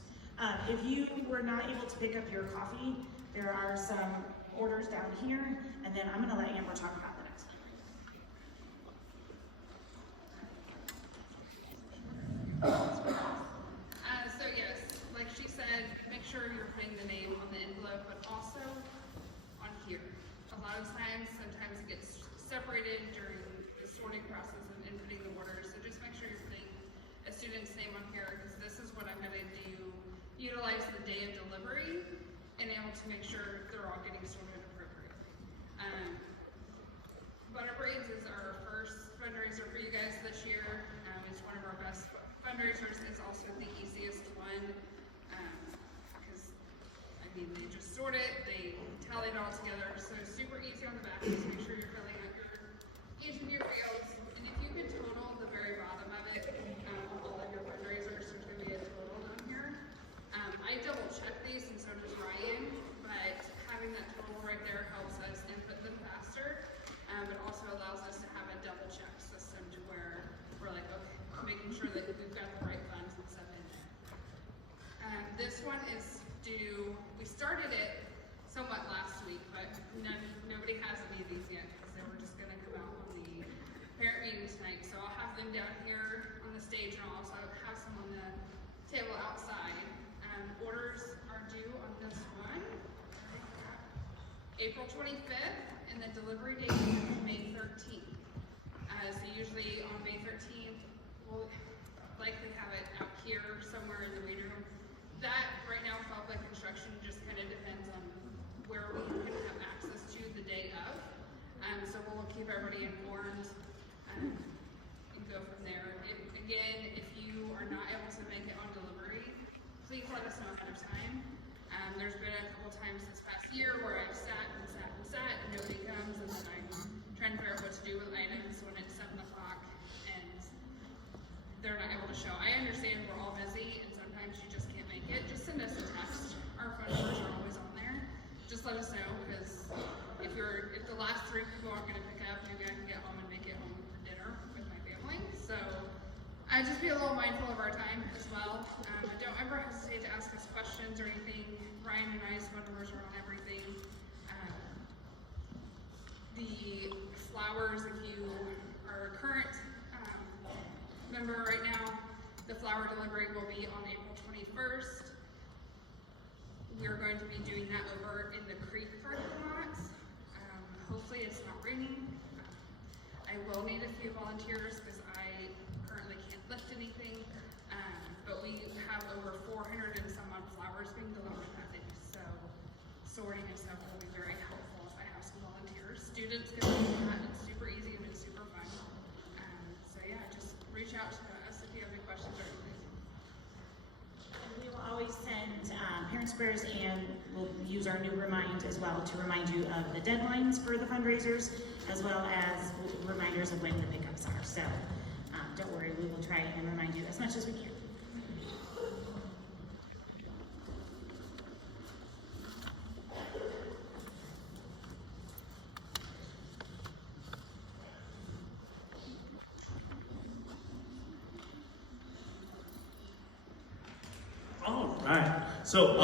If you were not able to pick up your coffee, there are some orders down here, and then I'm gonna let Amber talk about the next one. So yes, like she said, make sure you're putting the name on the envelope, but also on here. A lot of times, sometimes it gets separated during the sorting process and inputting the orders, so just make sure you're putting a student's name on here, because this is what I'm gonna do, utilize the day of delivery, and able to make sure they're all getting sorted appropriately. Butter Braids is our first fundraiser for you guys this year. It's one of our best fundraisers. It's also the easiest one, because I mean, they just sort it, they tally it all together, so super easy on the back. Just make sure you're filling out each of your fields, and if you could total the very bottom of it, all of your fundraisers, there's going to be a total down here. I double check these, and so does Ryan, but having that total right there helps us input them faster, but also allows us to have a double check system to where we're like, okay, making sure that we've got the right funds and stuff in there. This one is due, we started it somewhat last week, but nobody has any of these yet, because they were just going to come out on the parent meeting tonight. So I'll have them down here on the stage, and I'll also have some on the table outside. Orders are due on this one, April 25th, and the delivery date is May 13th. So usually on May 13th, we'll likely have it out here somewhere in the waiting room. That right now, Fall Play Construction just kind of depends on where we can have access to the day of. So we'll keep everybody informed and go from there. Again, if you are not able to make it on delivery, please let us know ahead of time. There's been a couple times this past year where I've sat and nobody comes, and then I'm trying to figure out what to do with items when it's 7 o'clock and they're not able to show. I understand we're all busy and sometimes you just can't make it. Just send us a text. Our phone numbers are always on there. Just let us know, because if the last 3 people aren't going to pick up, maybe I can get home and make it home for dinner with my family. So I just be a little mindful of our time as well. Don't ever hesitate to ask us questions or anything. Ryan and I's phone numbers are on everything. The flowers, if you are a current member right now, the flower delivery will be on April 21st. We're going to be doing that over in the creek parking lot. Hopefully it's not raining. I will need a few volunteers because I currently can't lift anything, but we have over 400 and some odd flowers being delivered that day, so sorting and stuff will be very helpful if I have some volunteers. Students can do that, it's super easy and it's super fun. So yeah, just reach out to us if you have any questions or anything. And we will always send parent squares, and we'll use our new Remind as well to remind you of the deadlines for the fundraisers, as well as reminders of when the pickups are. So don't worry, we will try and remind you as much as we can. All right. So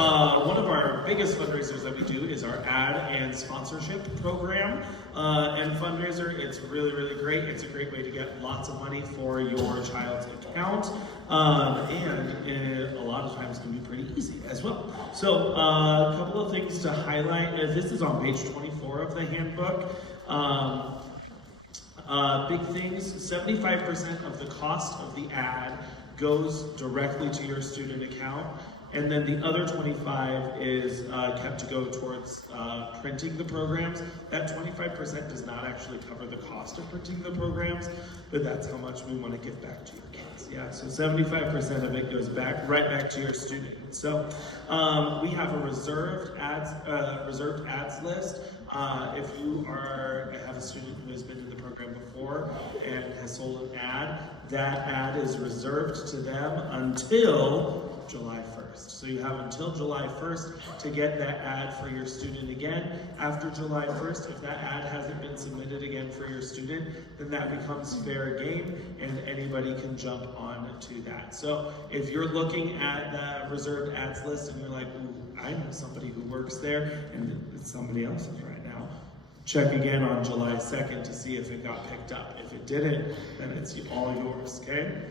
one of our biggest fundraisers that we do is our ad and sponsorship program and fundraiser. It's really, really great. It's a great way to get lots of money for your child's account, and a lot of times can be pretty easy as well. So a couple of things to highlight. This is on page 24 of the handbook. Big things, 75% of the cost of the ad goes directly to your student account, and then the other 25 is kept to go towards printing the programs. That 25% does not actually cover the cost of printing the programs, but that's how much we want to give back to your kids. Yeah, so 75% of it goes right back to your student. So we have a reserved ads list. If you have a student who has been in the program before and has sold an ad, that ad is reserved to them until July 1st. So you have until July 1st to get that ad for your student again. After July 1st, if that ad hasn't been submitted again for your student, then that becomes fair game and anybody can jump on to that. So if you're looking at the reserved ads list and you're like, ooh, I know somebody who works there and it's somebody else's right now, check again on July 2nd to see if it got picked up. If it didn't, then it's all yours, okay?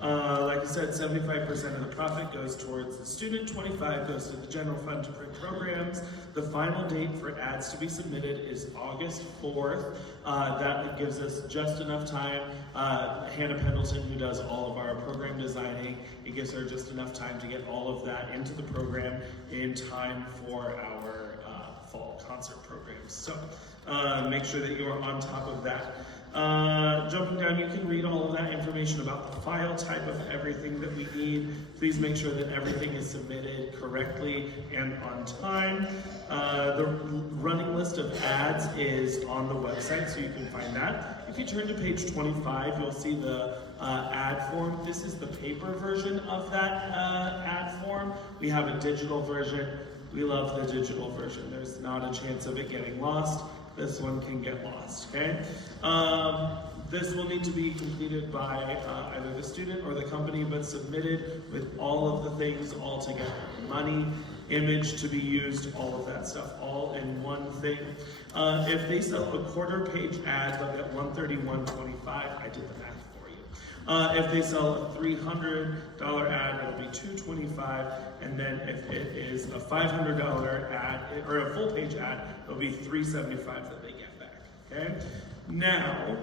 Like I said, 75% of the profit goes towards the student, 25% goes to the general fund to print programs. The final date for ads to be submitted is August 4th. That gives us just enough time. Hannah Pendleton, who does all of our program designing, it gives her just enough time to get all of that into the program in time for our fall concert programs. So make sure that you are on top of that. Jumping down, you can read all of that information about the file type of everything that we need. Please make sure that everything is submitted correctly and on time. The running list of ads is on the website, so you can find that. If you turn to page 25, you'll see the ad form. This is the paper version of that ad form. We have a digital version. We love the digital version. There's not a chance of it getting lost. This one can get lost, okay? This will need to be completed by either the student or the company, but submitted with all of the things all together. Money, image to be used, all of that stuff, all in one thing. If they sell a quarter-page ad, they'll get $131.25. I did the math for you. If they sell a $300 ad, it'll be $225, and then if it is a $500 ad or a full-page ad, it'll be $375 that they get back. Okay. Now,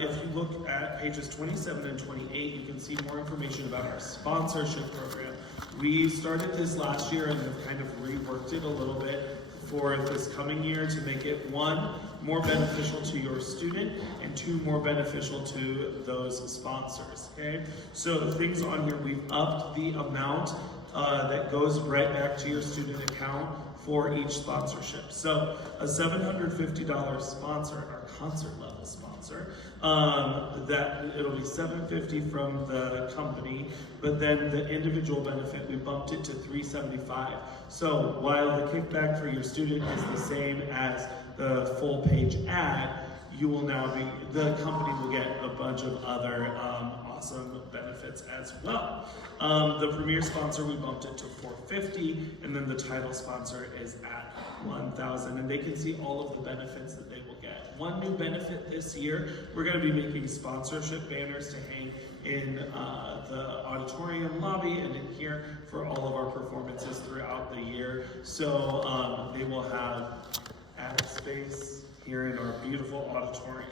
if you look at pages 27 and 28, you can see more information about our sponsorship program. We started this last year and have kind of reworked it a little bit for this coming year to make it, one, more beneficial to your student, and two, more beneficial to those sponsors, okay? So things on here, we've upped the amount that goes right back to your student account for each sponsorship. So a $750 sponsor, our concert level sponsor, that it'll be $750 from the company, but then the individual benefit, we bumped it to $375. So while the kickback for your student is the same as the full page ad, you will now be, the company will get a bunch of other awesome benefits as well. The premier sponsor, we bumped it to $450, and then the title sponsor is at $1,000, and they can see all of the benefits that they will get. One new benefit this year, we're going to be making sponsorship banners to hang in the auditorium lobby and in here for all of our performances throughout the year. So they will have ad space here in our beautiful auditorium.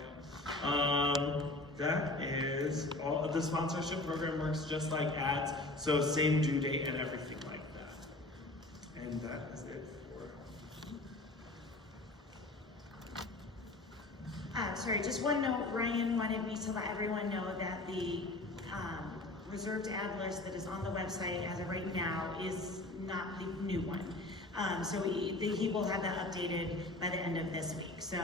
That is all. The sponsorship program works just like ads, so same due date and everything like that. And that is it for. Sorry, just one note. Ryan wanted me to let everyone know that the reserved ad list that is on the website as of right now is not the new one. So he will have that updated by the end of this week. So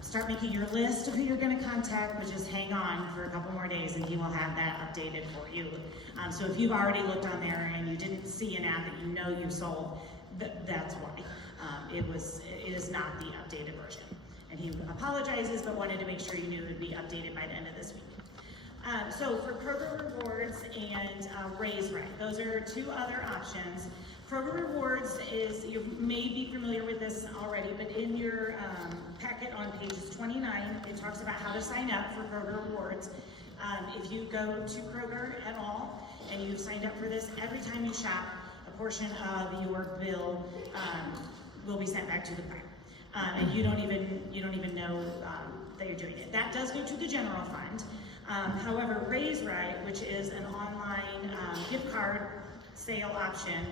start making your list of who you're going to contact, but just hang on for a couple more days and he will have that updated for you. So if you've already looked on there and you didn't see an ad that you know you sold, that's why. It is not the updated version. And he apologizes, but wanted to make sure you knew it would be updated by the end of this week. So for Kroger Rewards and Raise Right, those are two other options. Kroger Rewards is, you may be familiar with this already, but in your packet on pages 29, it talks about how to sign up for Kroger Rewards. If you go to Kroger at all and you've signed up for this, every time you shop, a portion of your bill will be sent back to the card. And you don't even know that you're doing it. That does go to the general fund. However, Raise Right, which is an online gift card sale option,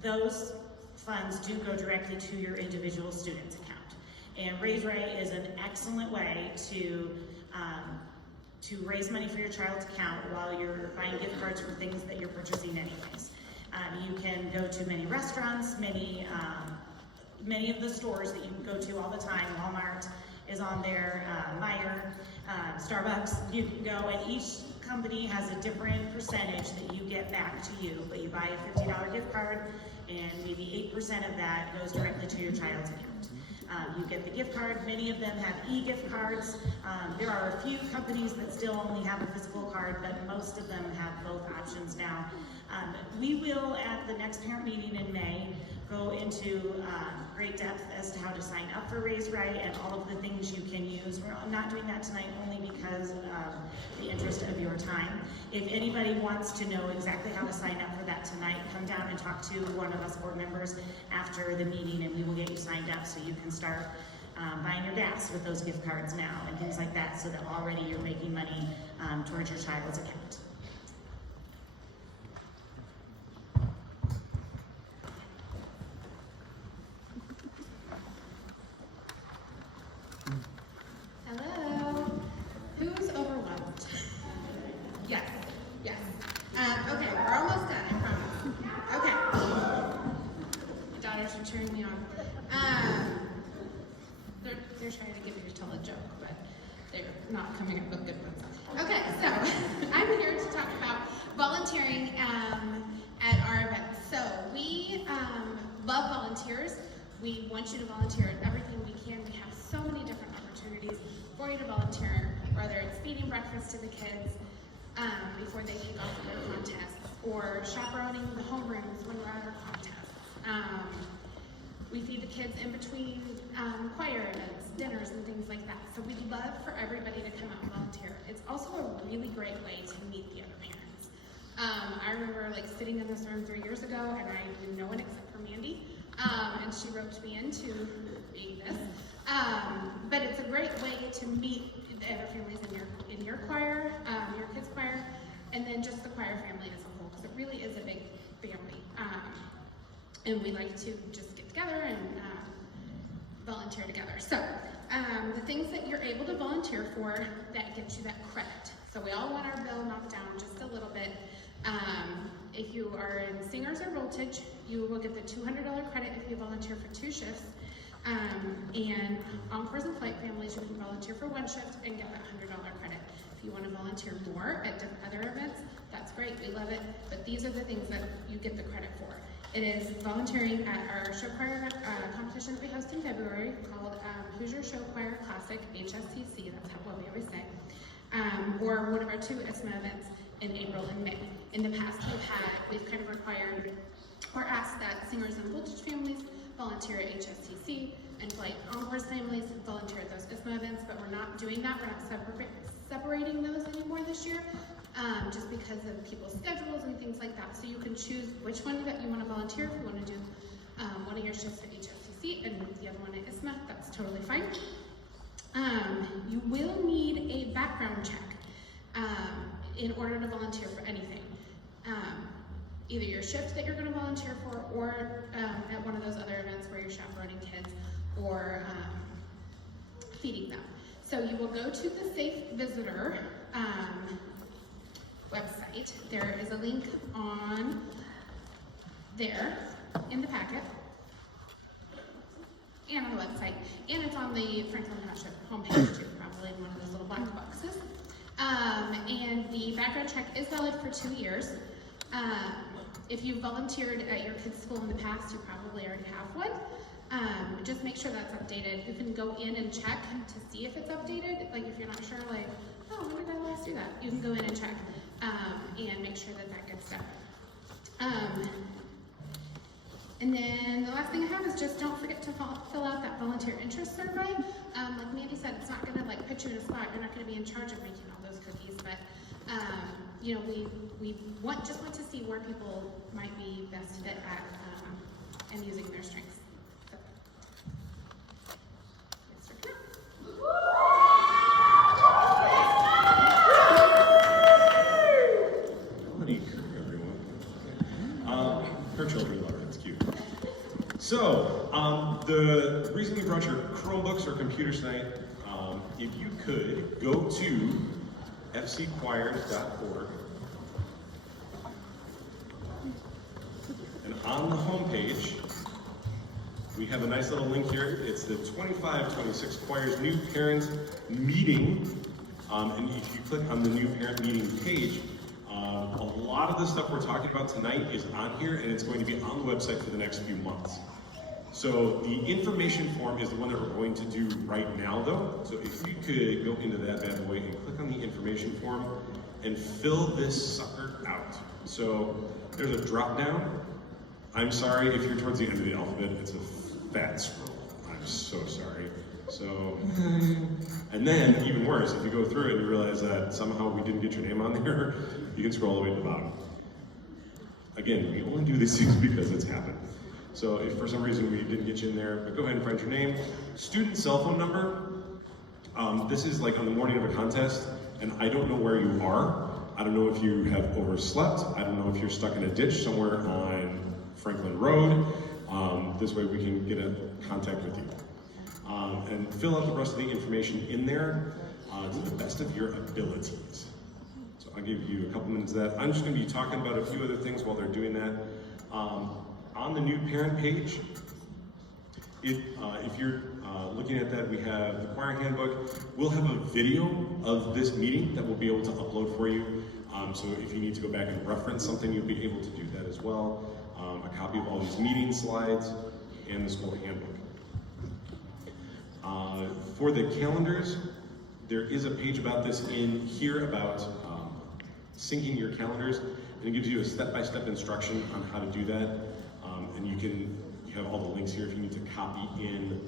those funds do go directly to your individual student's account. And Raise Right is an excellent way to raise money for your child's account while you're buying gift cards for things that you're purchasing anyways. You can go to many restaurants, many of the stores that you can go to all the time. Walmart is on there, Meijer, Starbucks. You can go, and each company has a different percentage that you get back to you, but you buy a $50 gift card and maybe 8% of that goes directly to your child's account. You get the gift card. Many of them have e-gift cards. There are a few companies that still only have a physical card, but most of them have both options now. We will, at the next parent meeting in May, go into great depth as to how to sign up for Raise Right and all of the things you can use. We're not doing that tonight only because of the interest of your time. If anybody wants to know exactly how to sign up for that tonight, come down and talk to one of us board members after the meeting, and we will get you signed up so you can start buying your gas with those gift cards now and things like that, so that already you're making money towards your child's account. Hello. Who's overwhelmed? Yes. Yes. Okay, we're almost done, I promise. Okay. My daughters are cheering me on. They're trying to get me to tell a joke, but they're not coming up with good ones. Okay, so I'm here to talk about volunteering at our events. So we love volunteers. We want you to volunteer at everything we can. We have so many different opportunities for you to volunteer, whether it's feeding breakfast to the kids before they kick off their contests, or chaperoning the homerooms when we're at our contests. We feed the kids in between choir events, dinners, and things like that. So we'd love for everybody to come out and volunteer. It's also a really great way to meet the other parents. I remember like sitting in this room 3 years ago, and I knew no one except for Mandy, and she roped me into being this. But it's a great way to meet the other families in your choir, your kids' choir, and then just the choir family as a whole, because it really is a big family. And we like to just get together and volunteer together. So the things that you're able to volunteer for that gets you that credit. So we all want our bill knocked down just a little bit. If you are in singers or voltage, you will get the $200 credit if you volunteer for 2 shifts. And encores and flight families, you can volunteer for 1 shift and get that $100 credit. If you want to volunteer more at other events, that's great, we love it. But these are the things that you get the credit for. It is volunteering at our show choir competition that we host in February called Hoosier Show Choir Classic, HSCC, that's what we always say. Or one of our 2 ISMA events in April and May. In the past we've kind of required or asked that singers and voltage families volunteer at HSCC, and flight encores families volunteer at those ISMA events, but we're not doing that. We're not separating those anymore this year, just because of people's schedules and things like that. So you can choose which one that you want to volunteer. If you want to do one of your shifts at HSCC and the other one at ISMA, that's totally fine. You will need a background check in order to volunteer for anything. Either your shift that you're going to volunteer for, or at one of those other events where you're chaperoning kids or feeding them. So you will go to the Safe Visitor website. There is a link on there in the packet and on the website, and it's on the Franklin Township homepage too, probably in one of those little black boxes. And the background check is valid for 2 years. If you've volunteered at your kids' school in the past, you probably already have one. Just make sure that's updated. You can go in and check to see if it's updated. Like if you're not sure, like, oh, when did I last do that? You can go in and check and make sure that that gets done. And then the last thing I have is just don't forget to fill out that volunteer interest survey. Like Mandy said, it's not gonna like put you in a spot. You're not gonna be in charge of making all those cookies, but you know, we just want to see where people might be best fit at and using their strengths. So, yes, sir. Melanie, everyone. Her children love her, it's cute. So, the reason we brought your Chromebooks or computers tonight, if you could go to fcchoirs.org, and on the homepage, we have a nice little link here. It's the 25-26 Choirs New Parents Meeting And if you click on the new parent meeting page, a lot of the stuff we're talking about tonight is on here, and it's going to be on the website for the next few months. So the information form is the one that we're going to do right now, though. So if you could go into that bad boy and click on the information form and fill this sucker out. So there's a drop down. I'm sorry if you're towards the end of the alphabet, it's a fat scroll. I'm so sorry. So, and then even worse, if you go through it and you realize that somehow we didn't get your name on there, you can scroll all the way to the bottom. Again, we only do these things because it's happened. So if for some reason we didn't get you in there, but go ahead and find your name. Student cell phone number. This is like on the morning of a contest, and I don't know where you are. I don't know if you have overslept. I don't know if you're stuck in a ditch somewhere on Franklin Road. This way we can get in contact with you. And fill out the rest of the information in there to the best of your abilities. So I'll give you a couple minutes of that. I'm just going to be talking about a few other things while they're doing that. On the new parent page, if you're looking at that, we have the choir handbook. We'll have a video of this meeting that we'll be able to upload for you. So if you need to go back and reference something, you'll be able to do that as well. A copy of all these meeting slides and the school handbook. For the calendars, there is a page about this in here about syncing your calendars, and it gives you a step-by-step instruction on how to do that. And you have all the links here if you need to copy in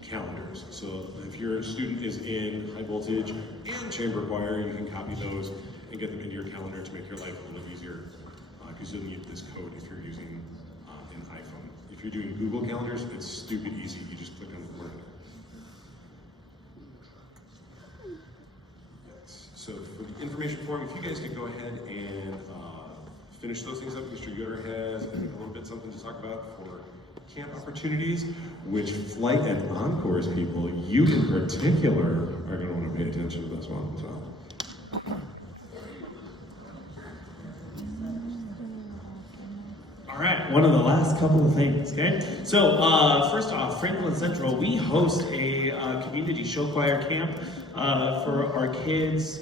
calendars. So if your student is in high voltage and chamber choir, you can copy those and get them into your calendar to make your life a little easier, because you'll need this code if you're using an iPhone. If you're doing Google Calendars, it's stupid easy. You just click on the word. So for the information form, if you guys could go ahead and finish those things up. Mr. Yoder has a little bit something to talk about for camp opportunities, which flight and encores people, you in particular, are going to want to pay attention to this one. So. All right, one of the last couple of things, okay? So first off, Franklin Central, we host a community show choir camp for our kids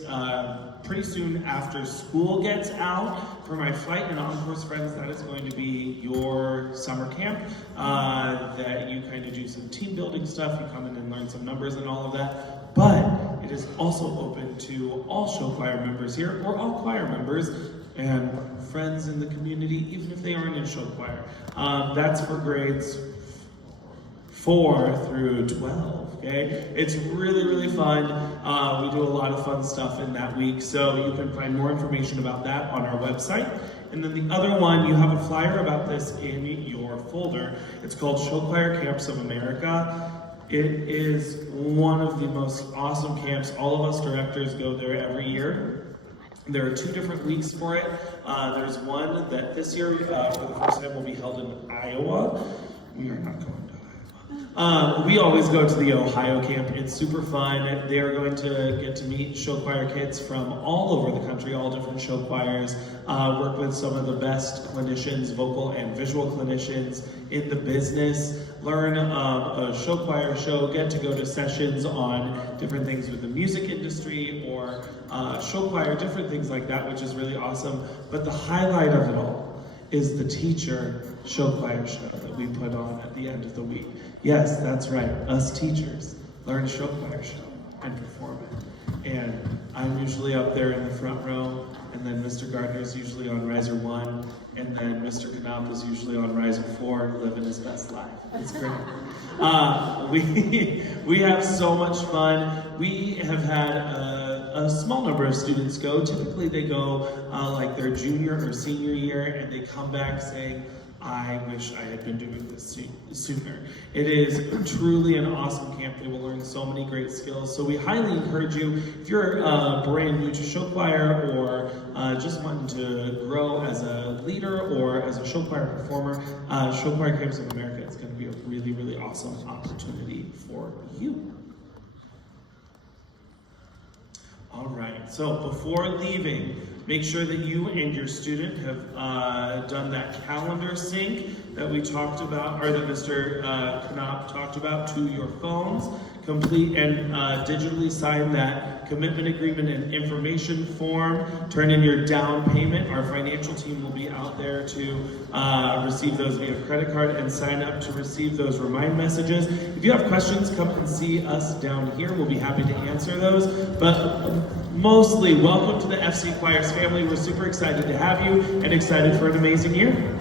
pretty soon after school gets out. For my flight and encores friends, that is going to be your summer camp that you kind of do some team building stuff, you come in and learn some numbers and all of that. But it is also open to all show choir members here, or all choir members and friends in the community, even if they aren't in show choir. That's for grades 4 through 12, okay? It's really, really fun. We do a lot of fun stuff in that week, so you can find more information about that on our website. And then the other one, you have a flyer about this in your folder. It's called Show Choir Camps of America. It is one of the most awesome camps. All of us directors go there every year. There are 2 different weeks for it. There's one that this year, for the first time, will be held in Iowa. We are not going to Iowa. We always go to the Ohio camp. It's super fun. They are going to get to meet show choir kids from all over the country, all different show choirs, work with some of the best clinicians, vocal and visual clinicians in the business, learn a show choir show, get to go to sessions on different things with the music industry or show choir, different things like that, which is really awesome. But the highlight of it all is the teacher show choir show that we put on at the end of the week. Yes, that's right, us teachers learn show choir show and perform it. And I'm usually up there in the front row, and then Mr. Gardner is usually on riser 1, and then Mr. Knopf is usually on riser 4, living his best life. It's great. We have so much fun. We have had a small number of students go. Typically they go like their junior or senior year, and they come back saying, I wish I had been doing this sooner. It is truly an awesome camp. They will learn so many great skills. So we highly encourage you, if you're brand new to show choir or just wanting to grow as a leader or as a show choir performer, Show Choir Camps of America is going to be a really, really awesome opportunity for you. All right, so before leaving, make sure that you and your student have done that calendar sync that we talked about, or that Mr. Knopf talked about, to your phones. complete and digitally sign that commitment agreement and information form. Turn in your down payment. Our financial team will be out there to receive those via credit card and sign up to receive those remind messages. If you have questions, come and see us down here. We'll be happy to answer those. But mostly, welcome to the FC Choirs family. We're super excited to have you and excited for an amazing year.